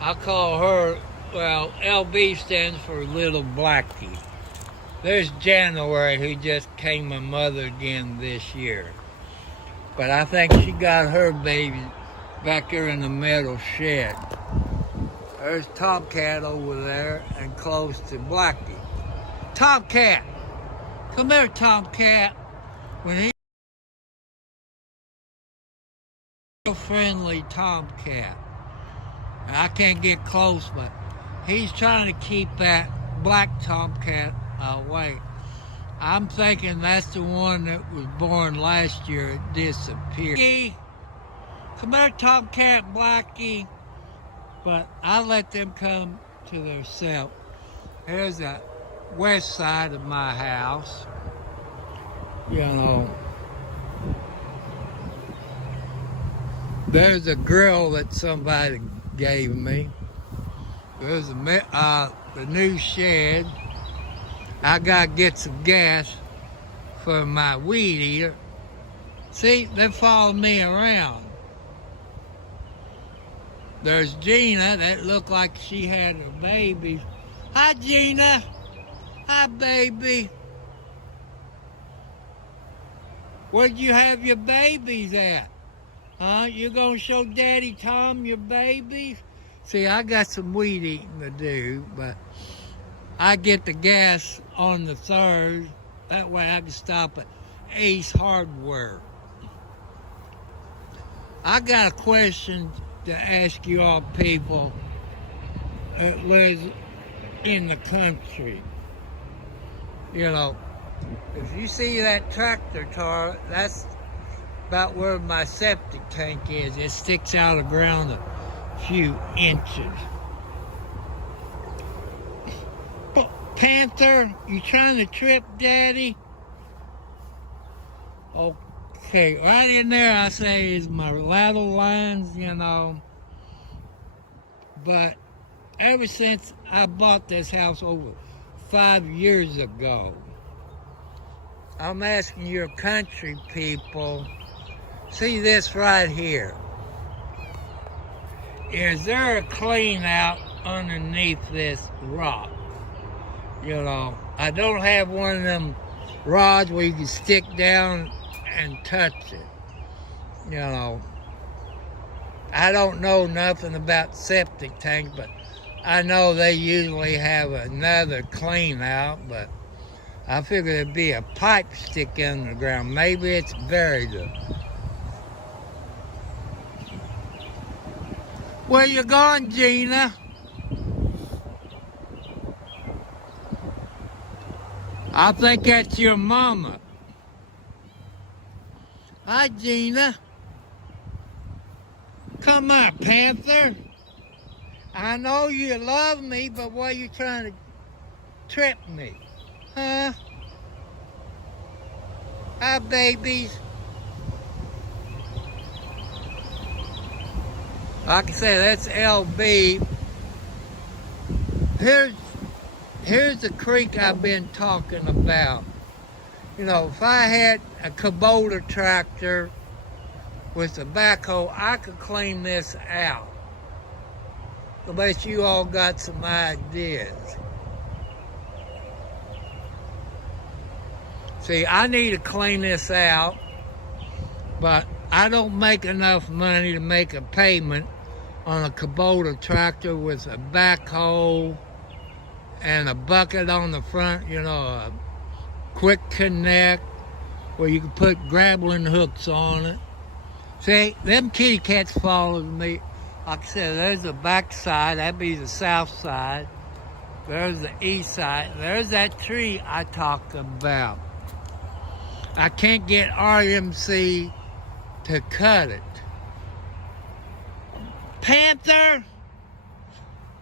I call her, well, LB stands for Little Blackie. There's January, who just came a mother again this year. But I think she got her baby back here in the metal shed. There's Tomcat over there and close to Blackie. Tomcat! Come here, Tomcat. When he a friendly Tomcat. And I can't get close, but he's trying to keep that black Tomcat away. I'm thinking that's the one that was born last year. It disappeared. Come here, Tomcat, Blackie. But I let them come to themselves. Here's the west side of my house. You know. There's a grill that somebody gave me. There's the new shed. I gotta get some gas for my weed eater. See, they follow me around. There's Gina that looked like she had her babies. Hi, Gina. Hi, baby. Where'd you have your babies at? Huh? You gonna show Daddy Tom your babies? See, I got some weed eating to do, but I get the gas on the 3rd. That way I can stop at Ace Hardware. I got a question to ask you all people that live in the country. You know, if you see that tractor tar, that's about where my septic tank is. It sticks out of the ground a few inches. Panther, you trying to trip Daddy? Okay, right in there I say is my ladle lines, you know. But ever since I bought this house over 5 years ago, I'm asking your country people, see this right here. Is there a clean out underneath this rock? You know, I don't have one of them rods where you can stick down and touch it. You know, I don't know nothing about septic tank, but I know they usually have another clean out, but I figure there'd be a pipe stick in the ground. Maybe it's buried. Where you going, Gina? I think that's your mama. Hi, Gina. Come on, Panther. I know you love me, but why are you trying to trip me? Huh? Hi, babies. Like I say, that's LB. Here's the creek I've been talking about. You know, if I had a Kubota tractor with a backhoe, I could clean this out. I bet you all got some ideas. See, I need to clean this out, but I don't make enough money to make a payment on a Kubota tractor with a backhoe and a bucket on the front, you know, a quick connect where you can put grappling hooks on it. See, them kitty cats follow me. Like I said, there's the back side, that'd be the south side. There's the east side. There's that tree I talked about. I can't get RMC to cut it. Panther,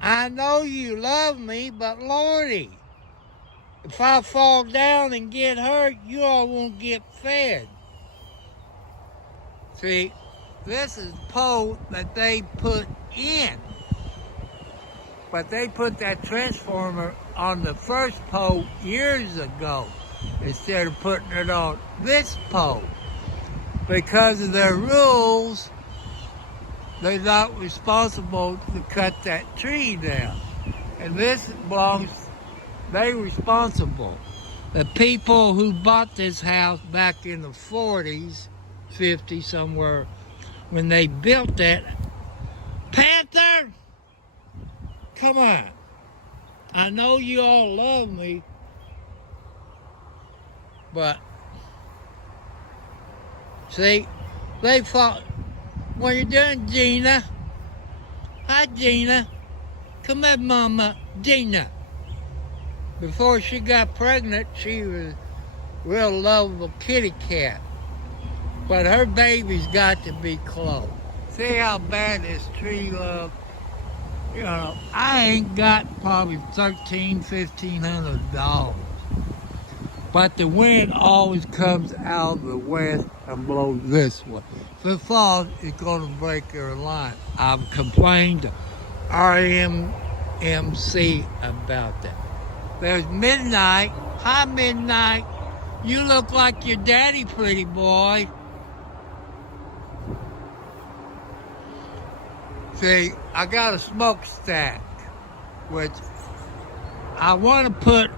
I know you love me, but Lordy, if I fall down and get hurt, you all won't get fed. See, this is the pole that they put in. But they put that transformer on the first pole years ago instead of putting it on this pole. Because of their rules, they're not responsible to cut that tree down. And this belongs, they're responsible. The people who bought this house back in the 40s, 50 somewhere, when they built that, Panther, come on. I know you all love me, but see, they fought. What you doing, Gina? Hi, Gina. Come here, Mama. Gina. Before she got pregnant, she was a real lovable kitty cat. But her baby's got to be close. See how bad this tree looks? You know, I ain't got probably $1,300, $1,500. but the wind always comes out of the west and blows this way. If it falls, it's going to break your line. I've complained to RMMC about that. There's Midnight. Hi, Midnight. You look like your daddy, pretty boy. See, I got a smokestack, which I want to put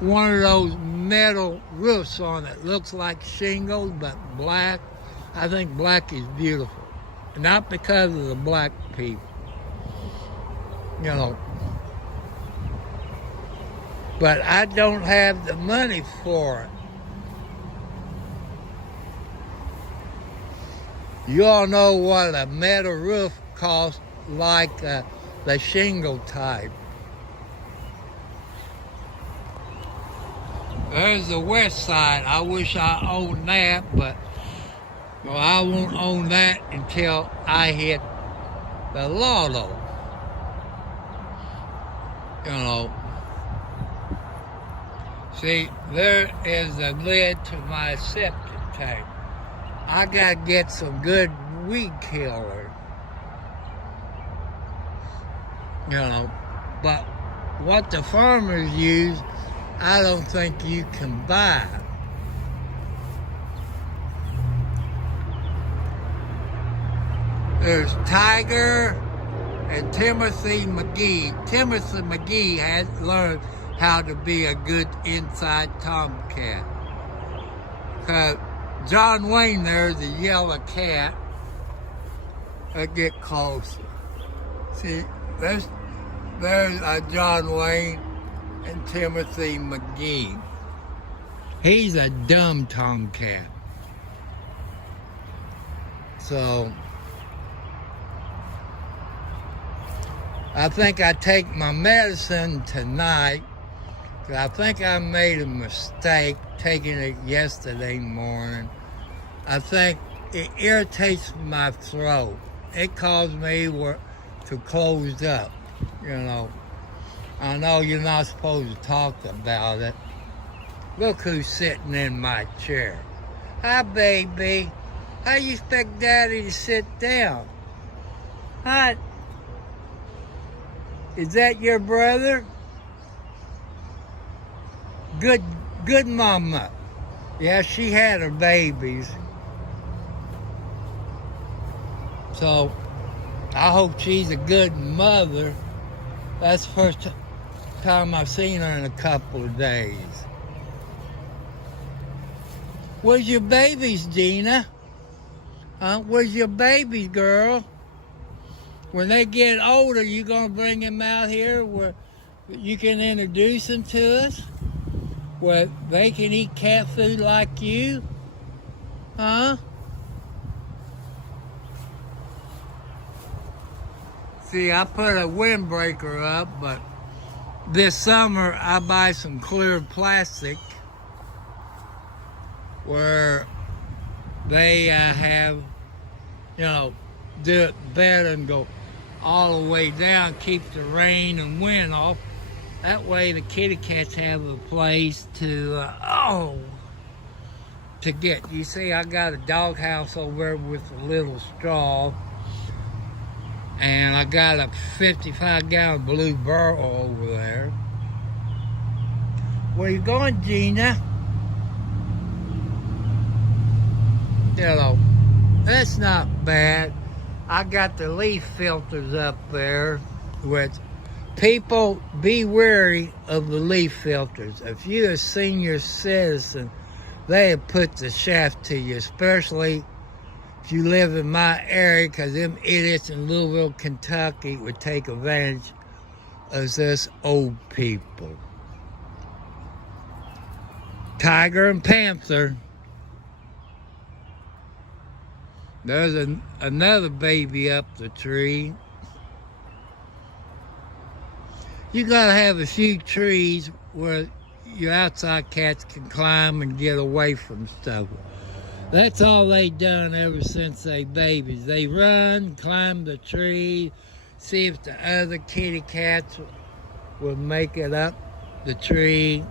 one of those metal roofs on it. Looks like shingles, but black. I think black is beautiful. Not because of the black people. You know. But I don't have the money for it. You all know what a metal roof costs, like the shingle type. There's the west side. I wish I owned that, but well, I won't own that until I hit the lotto. You know. See, there is the lid to my septic tank. I gotta get some good weed killer. You know, but what the farmers use, I don't think you can buy. There's Tiger and Timothy McGee. Timothy McGee has learned how to be a good inside tomcat. John Wayne there's a yellow cat. Let's get closer. See, there's John Wayne and Timothy McGee. He's a dumb tomcat. So, I think I take my medicine tonight. I think I made a mistake taking it yesterday morning. I think it irritates my throat. It caused me to close up, you know. I know you're not supposed to talk about it. Look who's sitting in my chair. Hi, baby. How you expect Daddy to sit down? Hi. Is that your brother? Good mama. Yeah, she had her babies. So, I hope she's a good mother. That's the first time I've seen her in a couple of days. Where's your babies, Gina? Where's your babies, girl? When they get older, you gonna bring them out here where you can introduce them to us? Where they can eat cat food like you? Huh? See, I put a windbreaker up, but this summer I buy some clear plastic where they have, you know, do it better and go all the way down, keep the rain and wind off. That way the kitty cats have a place to get. You see, I got a doghouse over there with a little straw. And I got a 55-gallon blue barrel over there. Where you going, Gina? You know, that's not bad. I got the leaf filters up there, which people be wary of the leaf filters. If you're a senior citizen, they have put the shaft to you, especially if you live in my area, because them idiots in Louisville, Kentucky would take advantage of this old people. Tiger and Panther. There's another baby up the tree. You gotta have a few trees where your outside cats can climb and get away from stuff. That's all they done ever since they babies. They run, climb the tree, see if the other kitty cats will make it up the tree.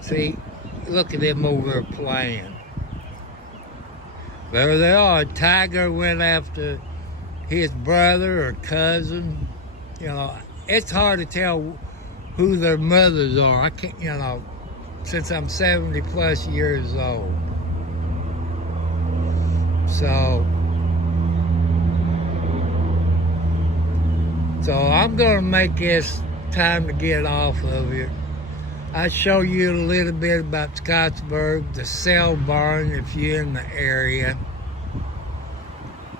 See, Look at them over there playing. There they are. Tiger went after his brother or cousin. You know, it's hard to tell who their mothers are. I can't, you know, since I'm 70 plus years old. So I'm gonna make this time to get off of here. I show you a little bit about Scottsburg, the sale barn if you're in the area.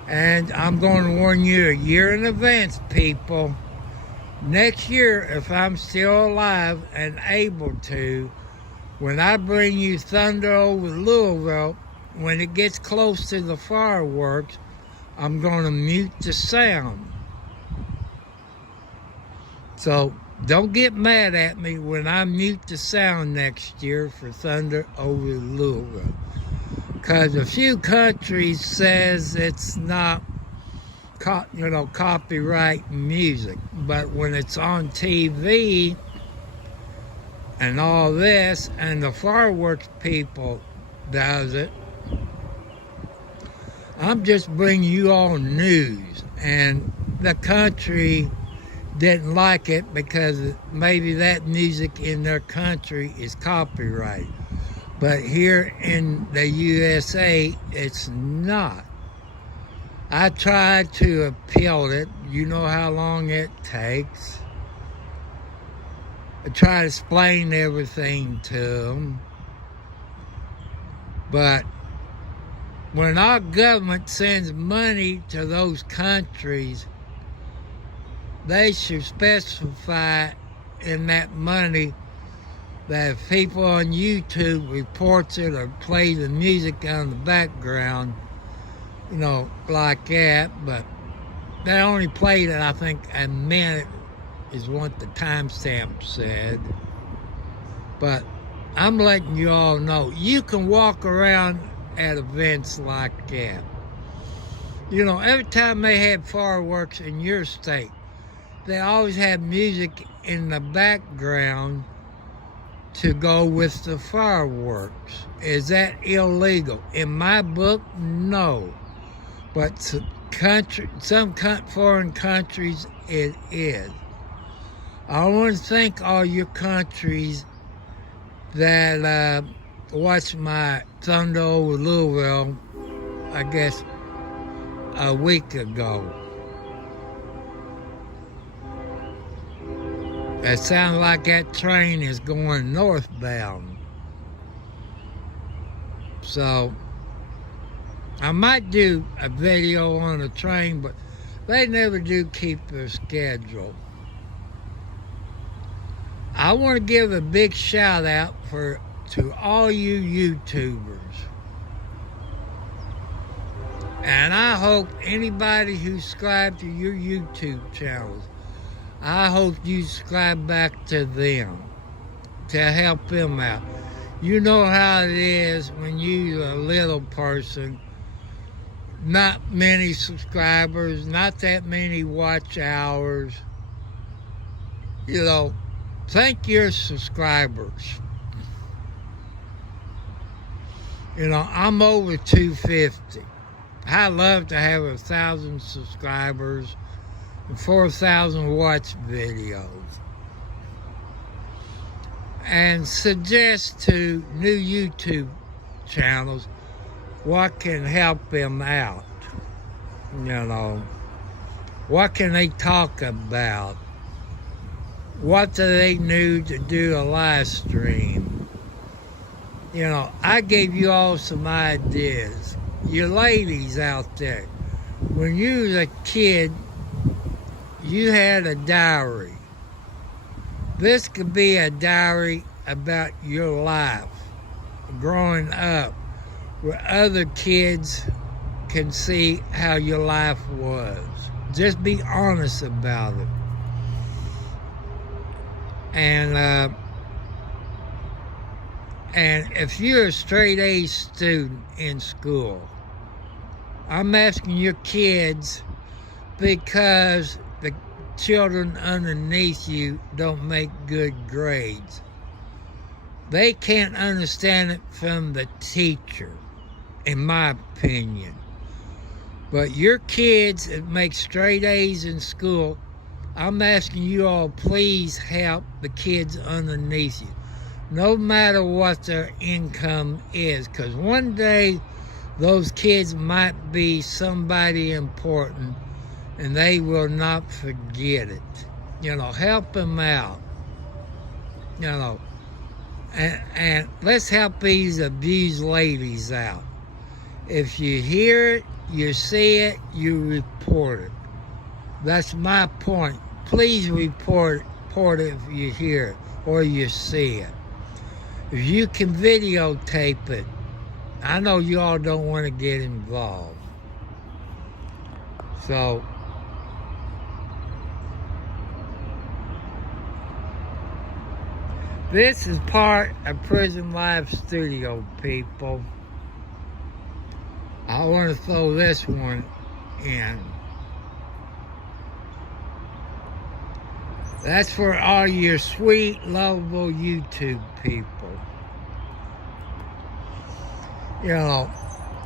And I'm going to warn you a year in advance, people. Next year, if I'm still alive and able to, when I bring you Thunder over Louisville, when it gets close to the fireworks, I'm going to mute the sound. So don't get mad at me when I mute the sound next year for Thunder over Louisville. Because a few countries says it's not, copyright music. But when it's on TV and all this, and the fireworks people does it, I'm just bringing you all news. And the country didn't like it because maybe that music in their country is copyright. But here in the USA, it's not. I tried to appeal it. You know how long it takes. I try to explain everything to them. But when our government sends money to those countries, they should specify in that money that if people on YouTube reports it or play the music on the background, you know, like that, but they only played it, I think, a minute is what the timestamp said. But I'm letting you all know, you can walk around at events like that. You know, every time they have fireworks in your state, they always have music in the background to go with the fireworks. Is that illegal? In my book, no. But some foreign countries, it is. I want to thank all your countries that watched my Thunder over Louisville, I guess, a week ago. It sounds like that train is going northbound. So, I might do a video on the train, but they never do keep their schedule. I want to give a big shout out to all you YouTubers. And I hope anybody who subscribed to your YouTube channels, I hope you subscribe back to them to help them out. You know how it is when you're a little person, not many subscribers, not that many watch hours. You know, thank your subscribers. You know, I'm over 250. I love to have 1,000 subscribers. 4,000 watch videos, and suggest to new YouTube channels what can help them out. You know, what can they talk about? What do they need to do a live stream? You know, I gave you all some ideas. You ladies out there, when you was a kid, you had a diary. This could be a diary about your life growing up, where other kids can see how your life was. Just be honest about it. And if you're a straight A student in school, I'm asking your kids, because the children underneath you don't make good grades. they can't understand it from the teacher, in my opinion. But your kids that make straight A's in school, I'm asking you all, please help the kids underneath you, no matter what their income is, because one day those kids might be somebody important and they will not forget it. You know, help them out. You know, and let's help these abused ladies out. If you hear it, you see it, you report it. That's my point. Please report it if you hear it or you see it. If you can videotape it, I know you all don't want to get involved. So, this is part of Prison Live Studio, people. I want to throw this one in. That's for all your sweet, lovable YouTube people. You know,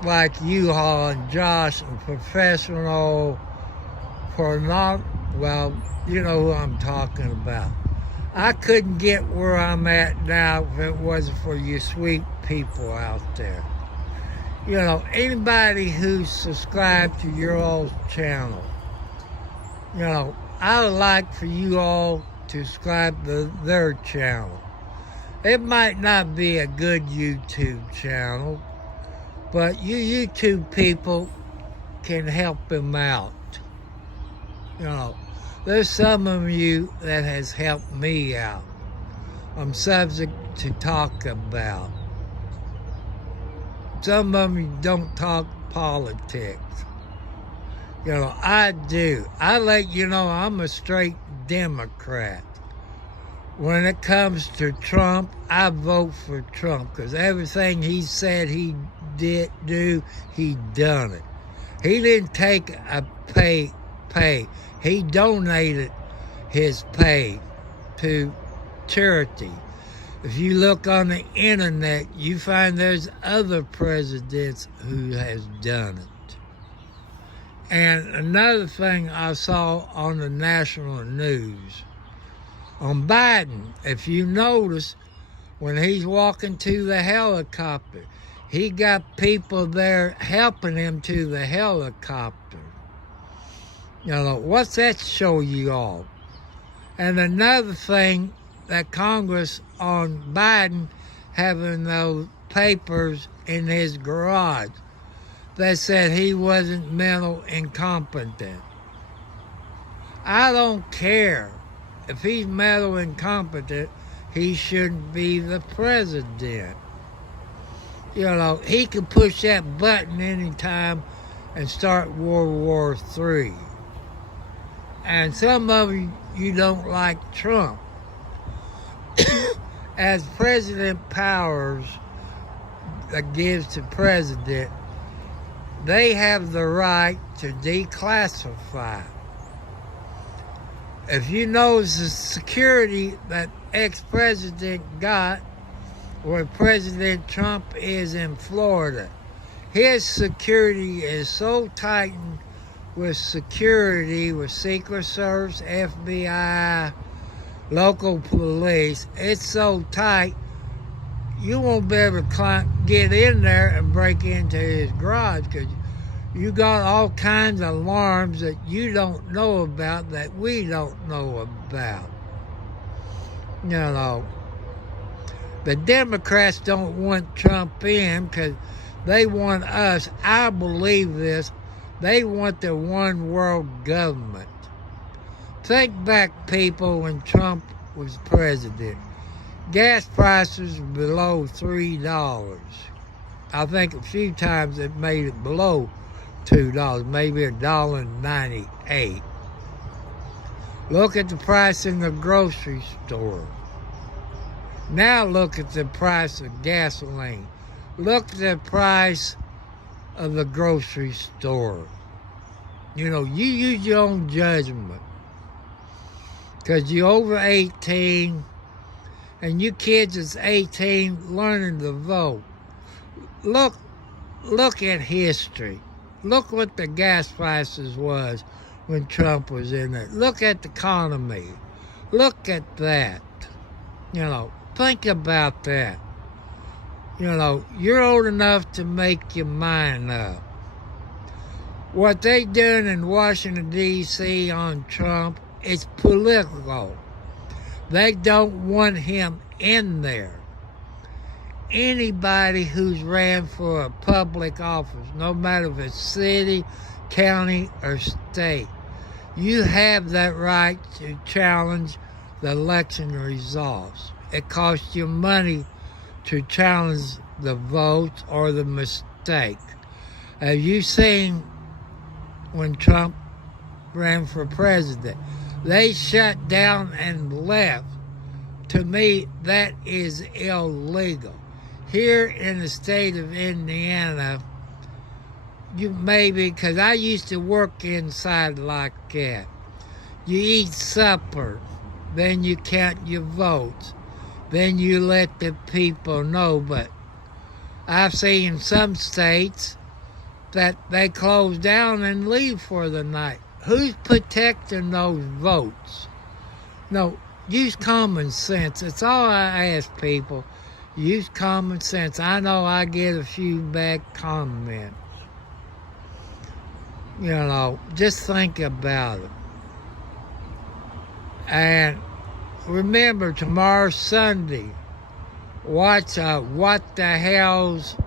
like you all and Josh, and professional well, you know who I'm talking about. I couldn't get where I'm at now if it wasn't for you sweet people out there. You know, anybody who's subscribed to your old channel, you know, I would like for you all to subscribe to their channel. It might not be a good YouTube channel, but you YouTube people can help them out. You know, there's some of you that has helped me out. I'm subject to talk about. Some of you don't talk politics. You know, I do. I let you know I'm a straight Democrat. When it comes to Trump, I vote for Trump because everything he said he did do, he done it. He didn't take a pay. He donated his pay to charity. If you look on the internet, you find there's other presidents who has done it. And another thing I saw on the national news, on Biden, if you notice, when he's walking to the helicopter, he got people there helping him to the helicopter. You know, what's that show you all? And another thing, that Congress on Biden having those papers in his garage that said he wasn't mental incompetent. I don't care. If he's mental incompetent, he shouldn't be the president. You know, he could push that button anytime and start World War III. And some of you don't like Trump. As President powers that gives to president, they have the right to declassify. If you notice the security that ex-president got where President Trump is in Florida, his security is so tightened with security, with Secret Service, FBI, local police, it's so tight, you won't be able to get in there and break into his garage because you got all kinds of alarms that you don't know about that we don't know about. You know, the Democrats don't want Trump in because they want us, I believe this, they want the one world government. Think back, people, when Trump was president. Gas prices were below $3. I think a few times it made it below $2, maybe $1.98. Look at the price in the grocery store. Now look at the price of gasoline. Look at the price of the grocery store. You know, you use your own judgment. Because you're over 18, and you kids that's 18 learning to vote. Look at history. Look what the gas prices was when Trump was in there. Look at the economy. Look at that. You know, think about that. You know, you're old enough to make your mind up. What they doing in Washington, D.C. on Trump is political. They don't want him in there. Anybody who's ran for a public office, no matter if it's city, county, or state, you have that right to challenge the election results. It costs you money to challenge the votes or the mistake. Have you seen when Trump ran for president? They shut down and left. To me, that is illegal. Here in the state of Indiana, you maybe, because I used to work inside like that. You eat supper, then you count your votes. Then you let the people know. But I've seen some states that they close down and leave for the night. Who's protecting those votes? No, use common sense. That's all I ask people. Use common sense. I know I get a few bad comments. You know, just think about it. And remember, tomorrow's Sunday. Watch What the Hell's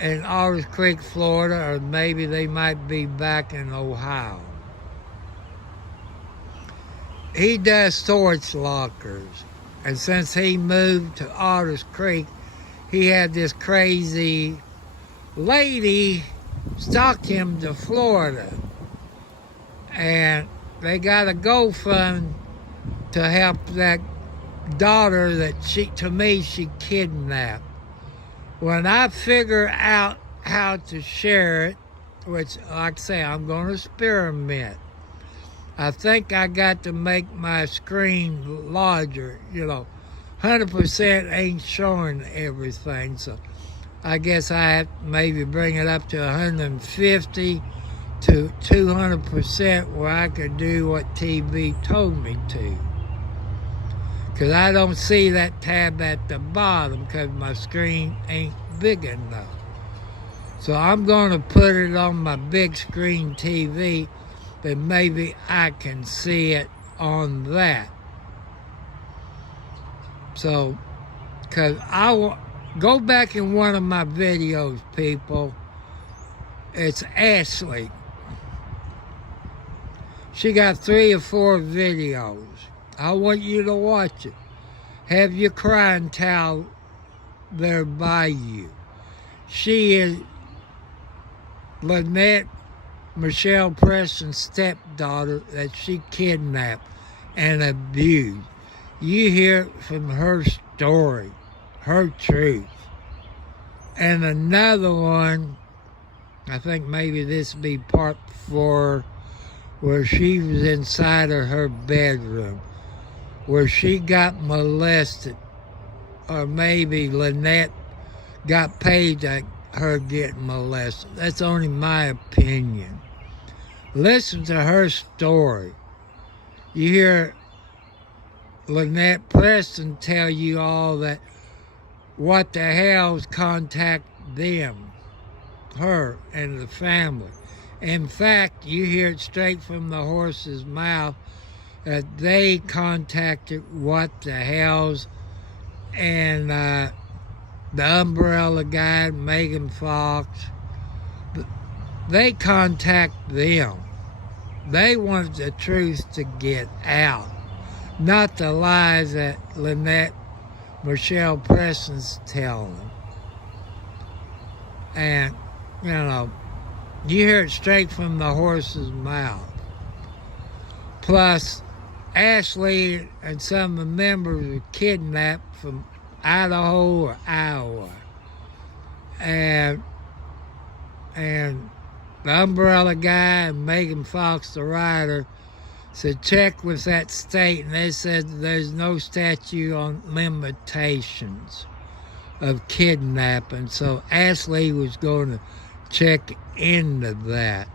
in Otters Creek, Florida, or maybe they might be back in Ohio. He does storage lockers. And since he moved to Otters Creek, he had this crazy lady stalk him to Florida. And they got a GoFund to help that daughter that she kidnapped. When I figure out how to share it, which, like I say, I'm going to experiment. I think I got to make my screen larger. You know, 100% ain't showing everything, so I guess I have to maybe bring it up to 150 to 200% where I could do what TV told me to. Because I don't see that tab at the bottom because my screen ain't big enough. So I'm going to put it on my big screen TV, but maybe I can see it on that. So, because I will go back in one of my videos, people. It's Ashley. She got 3 or 4 videos. I want you to watch it. Have your crying towel there by you. She is Lynette Michelle Preston's stepdaughter that she kidnapped and abused. You hear from her story, her truth. And another one, I think maybe this would be part 4, where she was inside of her bedroom, where she got molested, or maybe Lynette got paid to her getting molested. That's only my opinion. Listen to her story. You hear Lynette Preston tell you all that what the hell's contact them, her and the family. In fact, you hear it straight from the horse's mouth that they contacted what the hell's and the umbrella guy, Megan Fox. They contact them. They want the truth to get out, not the lies that Lynette Michelle Preston's telling. And, you know, you hear it straight from the horse's mouth. Plus, Ashley and some of the members were kidnapped from Idaho or Iowa. And the umbrella guy and Megan Fox, the writer, So check with that state, and they said there's no statute on limitations of kidnapping. So Ashley was going to check into that.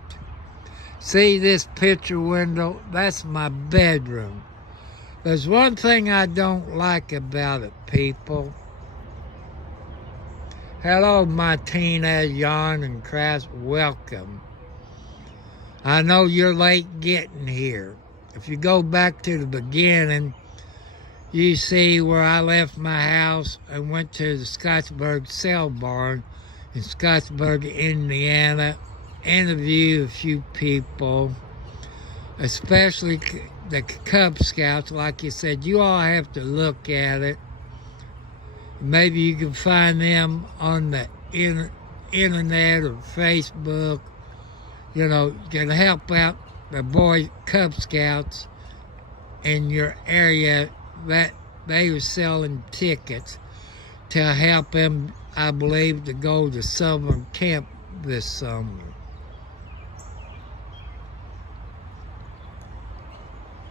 See this picture window? That's my bedroom. There's one thing I don't like about it, people. Hello, Martinez, Yarn, and Kraft. Welcome. I know you're late getting here. If you go back to the beginning, you see where I left my house and went to the Scottsburg Sale Barn in Scottsburg, Indiana. Interviewed a few people, especially the Cub Scouts. Like you said, you all have to look at it. Maybe you can find them on the internet or Facebook. You know, you can help out the boy Cub Scouts in your area. That they were selling tickets to help them, I believe, to go to summer camp this summer.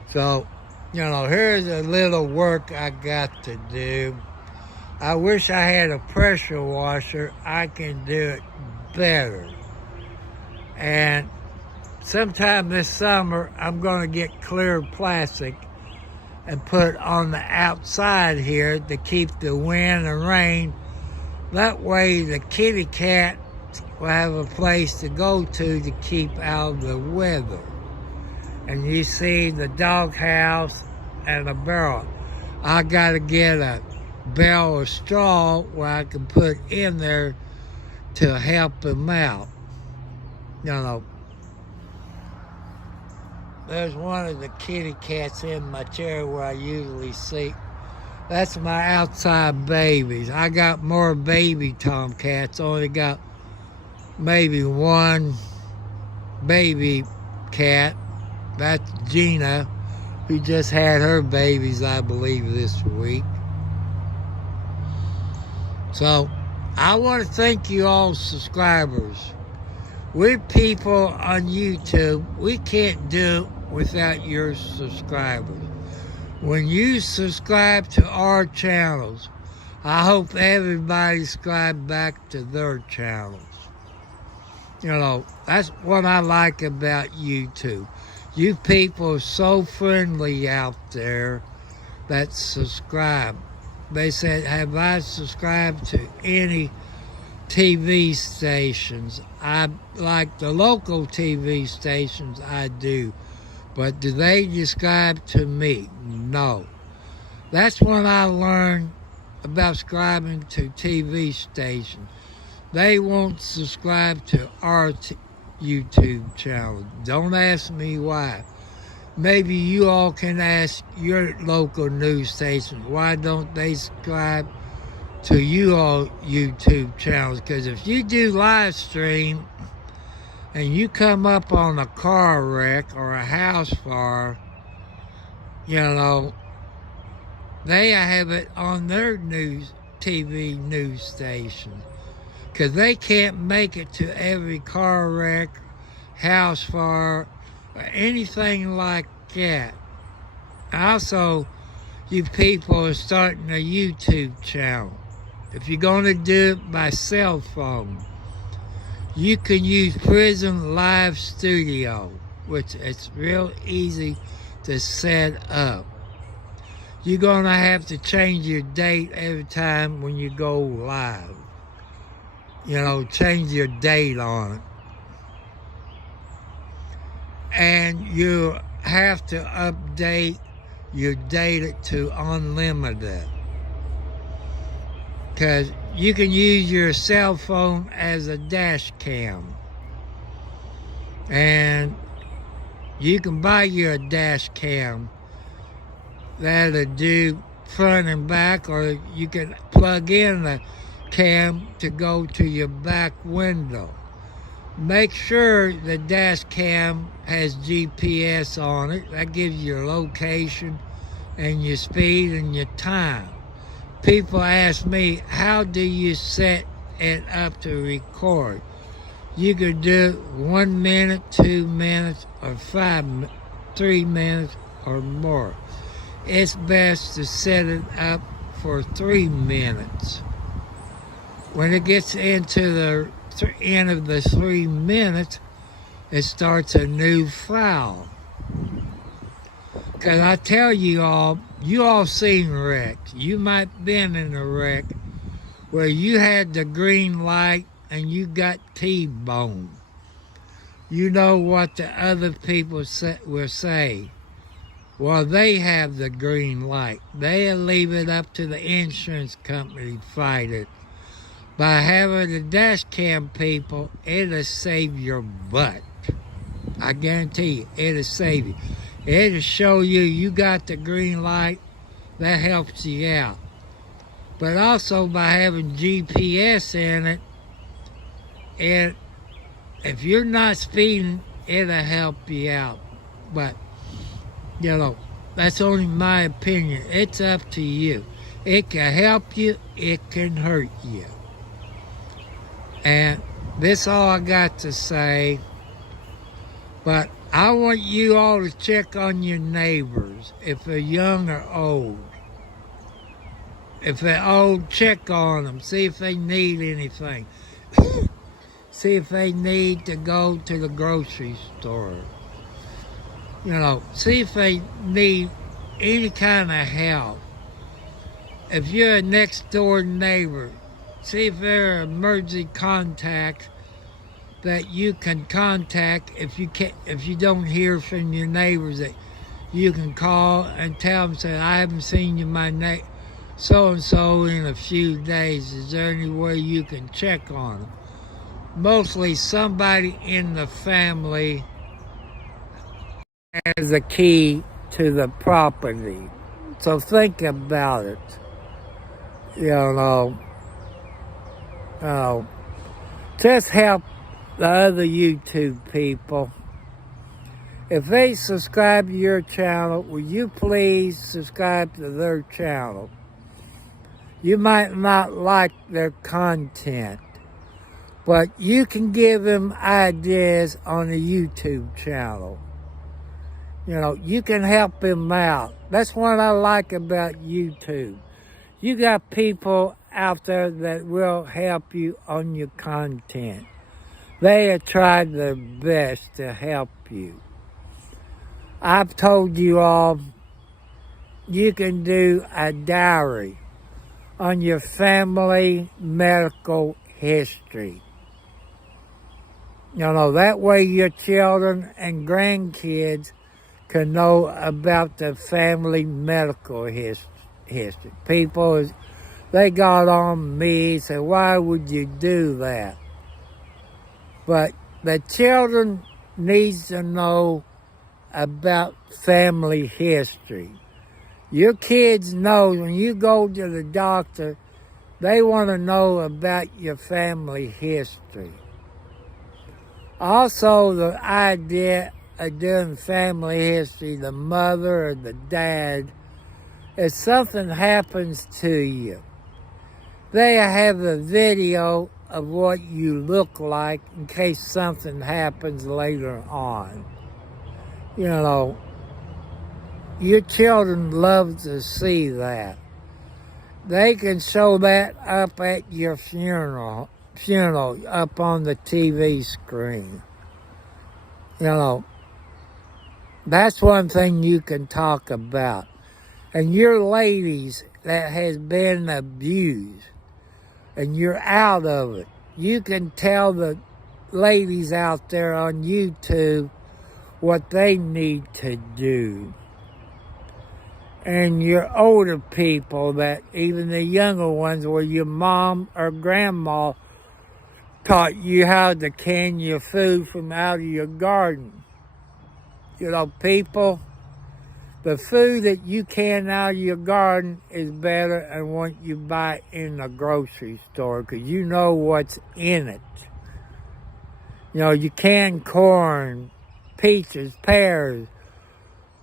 So, you know, here's a little work I got to do. I wish I had a pressure washer. I can do it better. And sometime this summer, I'm going to get clear plastic and put on the outside here to keep the wind and rain. That way the kitty cat will have a place to go to keep out of the weather. And you see the dog house and a barrel. I got to get a barrel of straw where I can put in there to help him out. You know, there's one of the kitty cats in my chair where I usually sleep. That's my outside babies. I got more baby tomcats. Only got maybe one baby cat. That's Gina, who just had her babies, I believe, this week. So, I want to thank you all subscribers. We're people on YouTube. We can't do it without your subscribers. When you subscribe to our channels, I hope everybody subscribe back to their channels. You know, that's what I like about YouTube. You people are so friendly out there that subscribe. They said, have I subscribed to any TV stations? I like the local TV stations, I do. But do they subscribe to me? No. That's when I learned about subscribing to TV stations. They won't subscribe to our YouTube channel. Don't ask me why. Maybe you all can ask your local news station, why don't they subscribe to you all YouTube channels? Because if you do live stream and you come up on a car wreck or a house fire, you know, they have it on their TV news station. Because they can't make it to every car wreck, house fire, or anything like that. Also, you people are starting a YouTube channel. If you're going to do it by cell phone, you can use Prism Live Studio, which it's real easy to set up. You're going to have to change your date every time when you go live. You know, change your date on it. And you have to update your data to unlimited. Because you can use your cell phone as a dash cam. And you can buy you a dash cam that'll do front and back, or you can plug in the cam to go to your back window. Make sure the dash cam has GPS on it. That gives you your location and your speed and your time. People ask me, how do you set it up to record? You could do 1 minute, 2 minutes, or 5 3 minutes or more. It's best to set it up for 3 minutes. When it gets into the end of the 3 minutes, it starts a new file. Because I tell you all seen wrecks. You might been in a wreck where you had the green light and you got T-boned. You know what the other people will say. Well, they have the green light. They'll leave it up to the insurance company to fight it. By having the dash cam people, it'll save your butt. I guarantee you, it'll save you. It'll show you got the green light. That helps you out. But also by having GPS in it, and if you're not speeding, it'll help you out. But, that's only my opinion. It's up to you. It can help you, it can hurt you. And this is all I got to say. But I want you all to check on your neighbors, if they're young or old. If they're old, check on them. See if they need anything. See if they need to go to the grocery store. See if they need any kind of help. If you're a next door neighbor, see if there are emergency contacts that you can contact if you don't hear from your neighbors, that you can call and tell them, say, I haven't seen you, my so-and-so in a few days. Is there any way you can check on them? Mostly somebody in the family has a key to the property. So think about it. Just help the other YouTube people. If they subscribe to your channel, will you please subscribe to their channel? You might not like their content, but you can give them ideas on the YouTube channel. You can help them out. That's what I like about YouTube. You got people out there that will help you on your content. They have tried their best to help you. I've told you all, you can do a diary on your family medical history. That way your children and grandkids can know about the family medical history. People, they got on me, said, why would you do that? But the children needs to know about family history. Your kids know when you go to the doctor, they want to know about your family history. Also, the idea of doing family history, the mother or the dad, if something happens to you, they have a video of what you look like in case something happens later on. Your children love to see that. They can show that up at your funeral up on the TV screen. That's one thing you can talk about. And your ladies that has been abused and you're out of it, you can tell the ladies out there on YouTube what they need to do. And your older people, that even the younger ones, where your mom or grandma taught you how to can your food from out of your garden. People, the food that you can out of your garden is better than what you buy in the grocery store, because you know what's in it. You can corn, peaches, pears,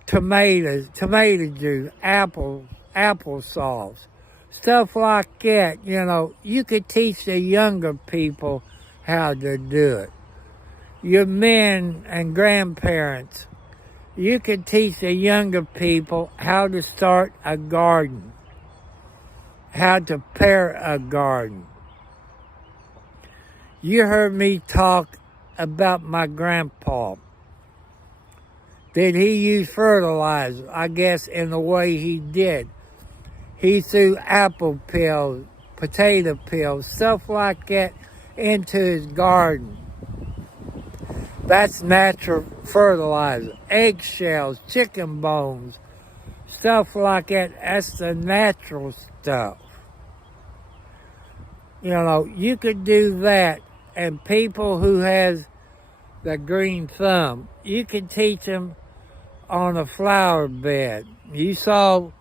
tomatoes, tomato juice, applesauce, stuff like that. You could teach the younger people how to do it. Your men and grandparents, you can teach the younger people how to start a garden, how to prepare a garden. You heard me talk about my grandpa. Did he use fertilizer? I guess in the way he did. He threw apple peels, potato peels, stuff like that into his garden. That's natural fertilizer. Eggshells, chicken bones, stuff like that. That's the natural stuff. You know, you could do that. And people who has the green thumb, you can teach them on a flower bed. You saw,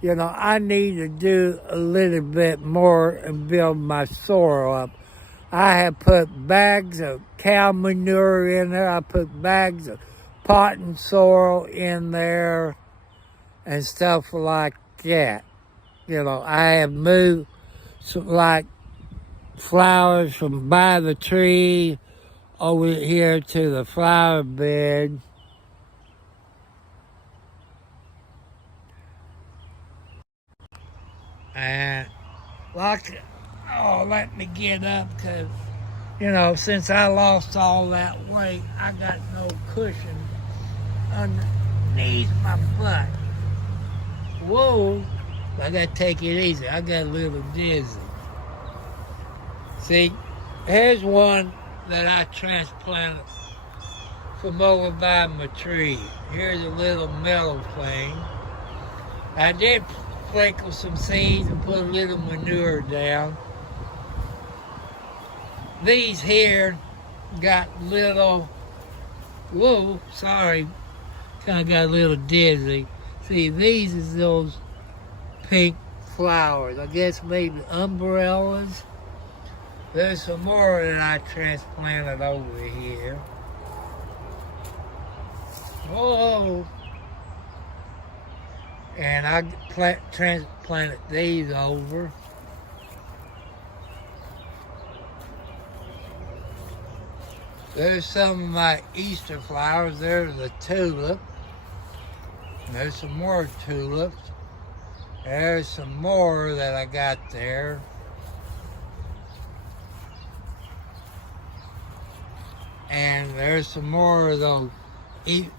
you know, I need to do a little bit more and build my soil up. I have put bags of cow manure in there. I put bags of potting soil in there and stuff like that. You know, I have moved some, like, flowers from by the tree over here to the flower bed. And like, oh, let me get up, because, you know, since I lost all that weight, I got no cushion underneath my butt. Whoa, I gotta take it easy. I got a little dizzy. See, here's one that I transplanted from over by my tree. Here's a little metal thing. I did sprinkle some seeds and put a little manure down. These here got little, whoa, sorry, kind of got a little dizzy. See, these is those pink flowers. I guess maybe umbrellas. There's some more that I transplanted over here. Whoa. And I transplanted these over. There's some of my Easter flowers. There's a tulip. There's some more tulips. There's some more that I got there. And there's some more of those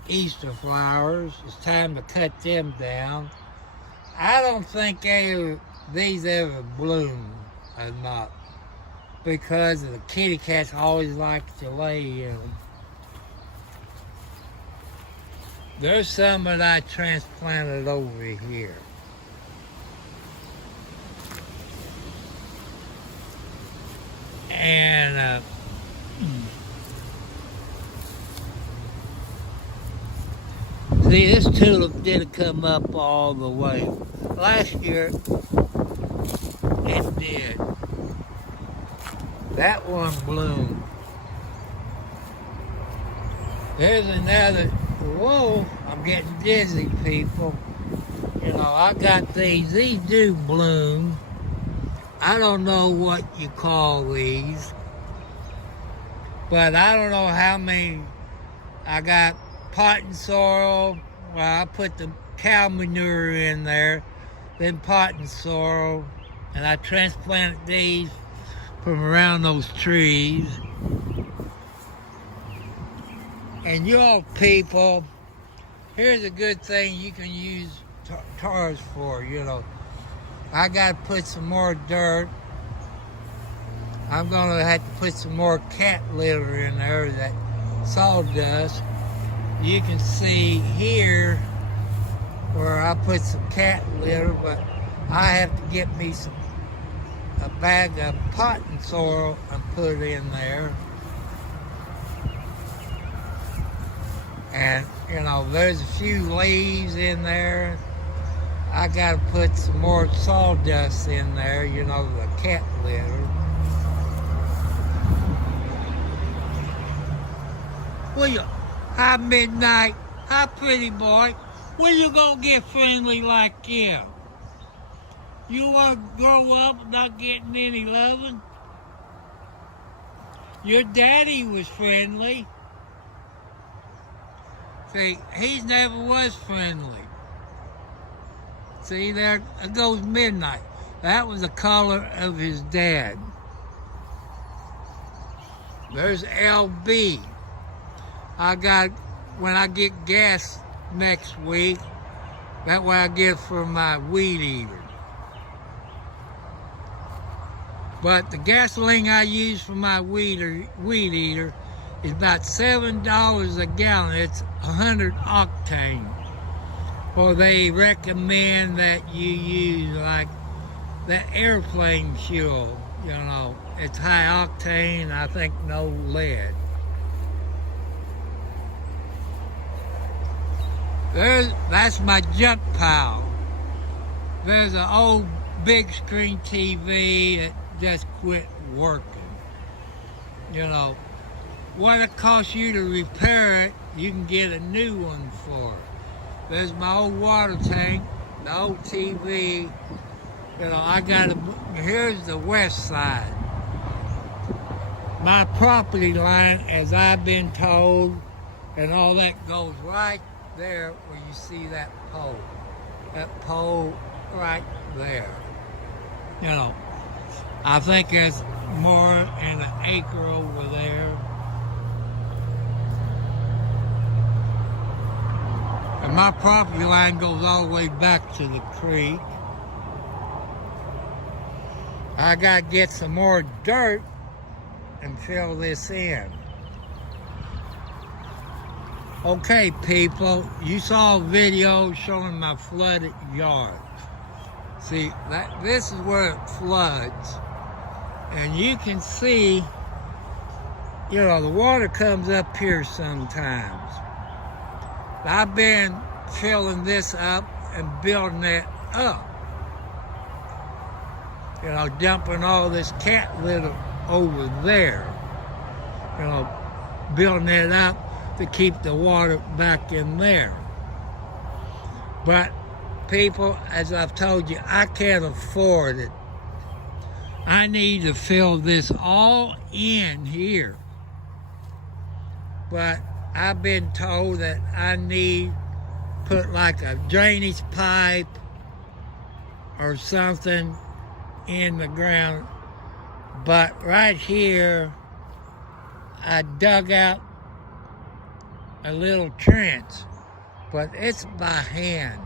Easter flowers. It's time to cut them down. I don't think these ever bloom or not, because the kitty cats always like to lay in them. There's some that I transplanted over here. And see, this tulip didn't come up all the way. Last year, it did. That one bloomed. There's another, whoa, I'm getting dizzy, people. You know, I got these do bloom. I don't know what you call these, but I don't know how many. I got potting soil. Well, I put the cow manure in there, then potting soil, and I transplanted these from around those trees. And you all people, here's a good thing you can use tars for, you know. I got to put some more dirt. I'm going to have to put some more cat litter in there, that sawdust. You can see here where I put some cat litter, but I have to get me a bag of potting soil and put it in there. And, you know, there's a few leaves in there. I got to put some more sawdust in there, you know, the cat litter. Well, you, hi, Midnight. Hi, pretty boy. When you gonna get friendly like him? You want to grow up not getting any loving? Your daddy was friendly. See, he never was friendly. See, there goes midnight. That was the color of his dad. There's LB. When I get gas next week, that's what I get for my weed eater. But the gasoline I use for my weed eater is about $7 a gallon. It's 100 octane. Well, they recommend that you use like that airplane fuel, you know. It's high octane, I think no lead. That's my junk pile. There's an old big screen TV that just quit working. You know, what it costs you to repair it, you can get a new one for it. There's my old water tank, the old TV. You know, here's the west side. My property line, as I've been told, and all that goes right there where you see that pole. That pole right there. You know, I think there's more than an acre over there. And my property line goes all the way back to the creek. I gotta get some more dirt and fill this in. Okay, people, you saw a video showing my flooded yard. See, this is where it floods. And you can see, you know, the water comes up here sometimes. I've been filling this up and building it up. You know, dumping all this cat litter over there. You know, building it up to keep the water back in there. But people, as I've told you, I can't afford it. I need to fill this all in here. But I've been told that I need put like a drainage pipe or something in the ground. But right here, I dug out a little trench, but it's by hand.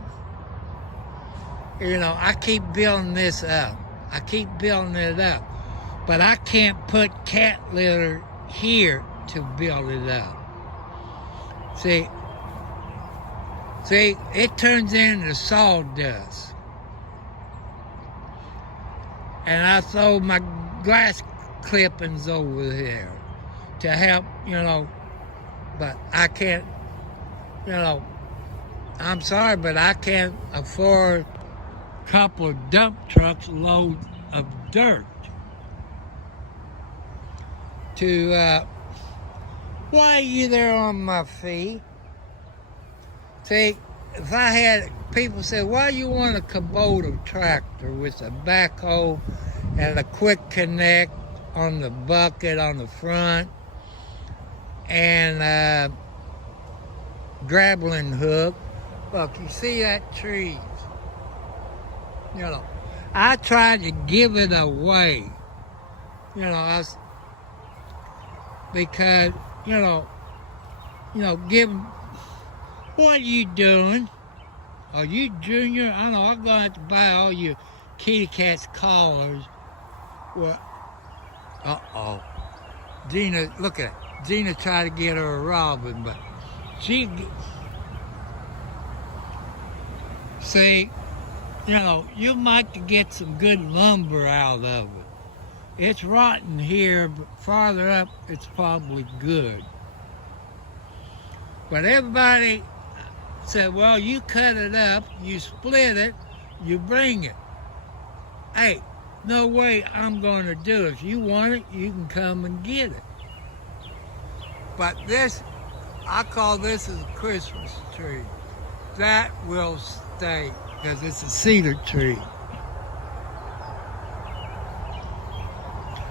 You know, I keep building this up. I keep building it up. But I can't put cat litter here to build it up. See, it turns into sawdust. And I throw my grass clippings over there to help, you know, but I can't, you know, I'm sorry, but I can't afford a couple of dump trucks load of dirt to, why are you there on my feet? See, if I had, people say, why you want a Kubota tractor with a backhoe and a quick connect on the bucket on the front and grappling hook? Look, you see that tree? You know, I tried to give it away. You know, because, you know, give them, what are you doing? Are you Junior? I know I'm going to have to buy all your kitty cat's collars. Well, uh-oh. Gina, look at it. Gina tried to get her a robin, but she, see, you know, you might get some good lumber out of it. It's rotten here, but farther up, it's probably good. But everybody said, well, you cut it up, you split it, you bring it. Hey, no way I'm going to do it. If you want it, you can come and get it. But this, I call this a Christmas tree. That will stay, because it's a cedar tree.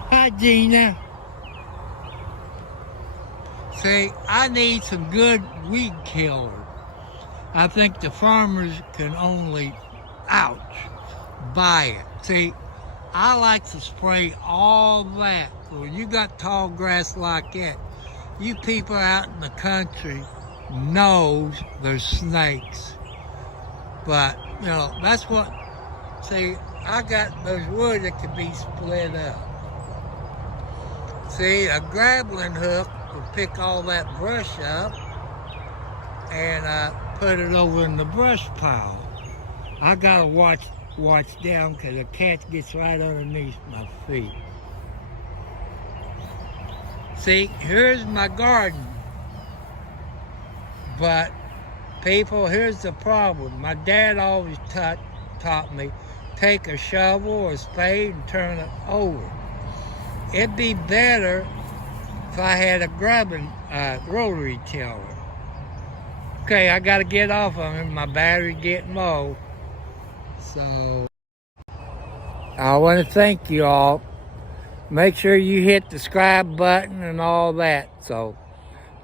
Hi, Gina. See, I need some good weed killer. I think the farmers can only, buy it. See, I like to spray all that. When you got tall grass like that, you people out in the country knows there's snakes. But, you know, that's what, see, I got those wood that can be split up. See, a grappling hook would pick all that brush up and put it over in the brush pile. I gotta watch down because the cat gets right underneath my feet. See, here's my garden. But people, here's the problem. My dad always taught me, take a shovel or a spade and turn it over. It'd be better if I had a rotary tiller. Okay, I gotta get off of him. My battery's getting low. So, I want to thank you all. Make sure you hit the subscribe button and all that. So,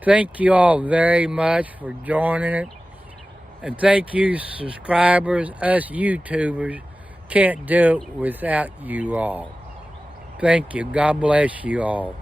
thank you all very much for joining it. And thank you, subscribers. Us YouTubers can't do it without you all. Thank you. God bless you all.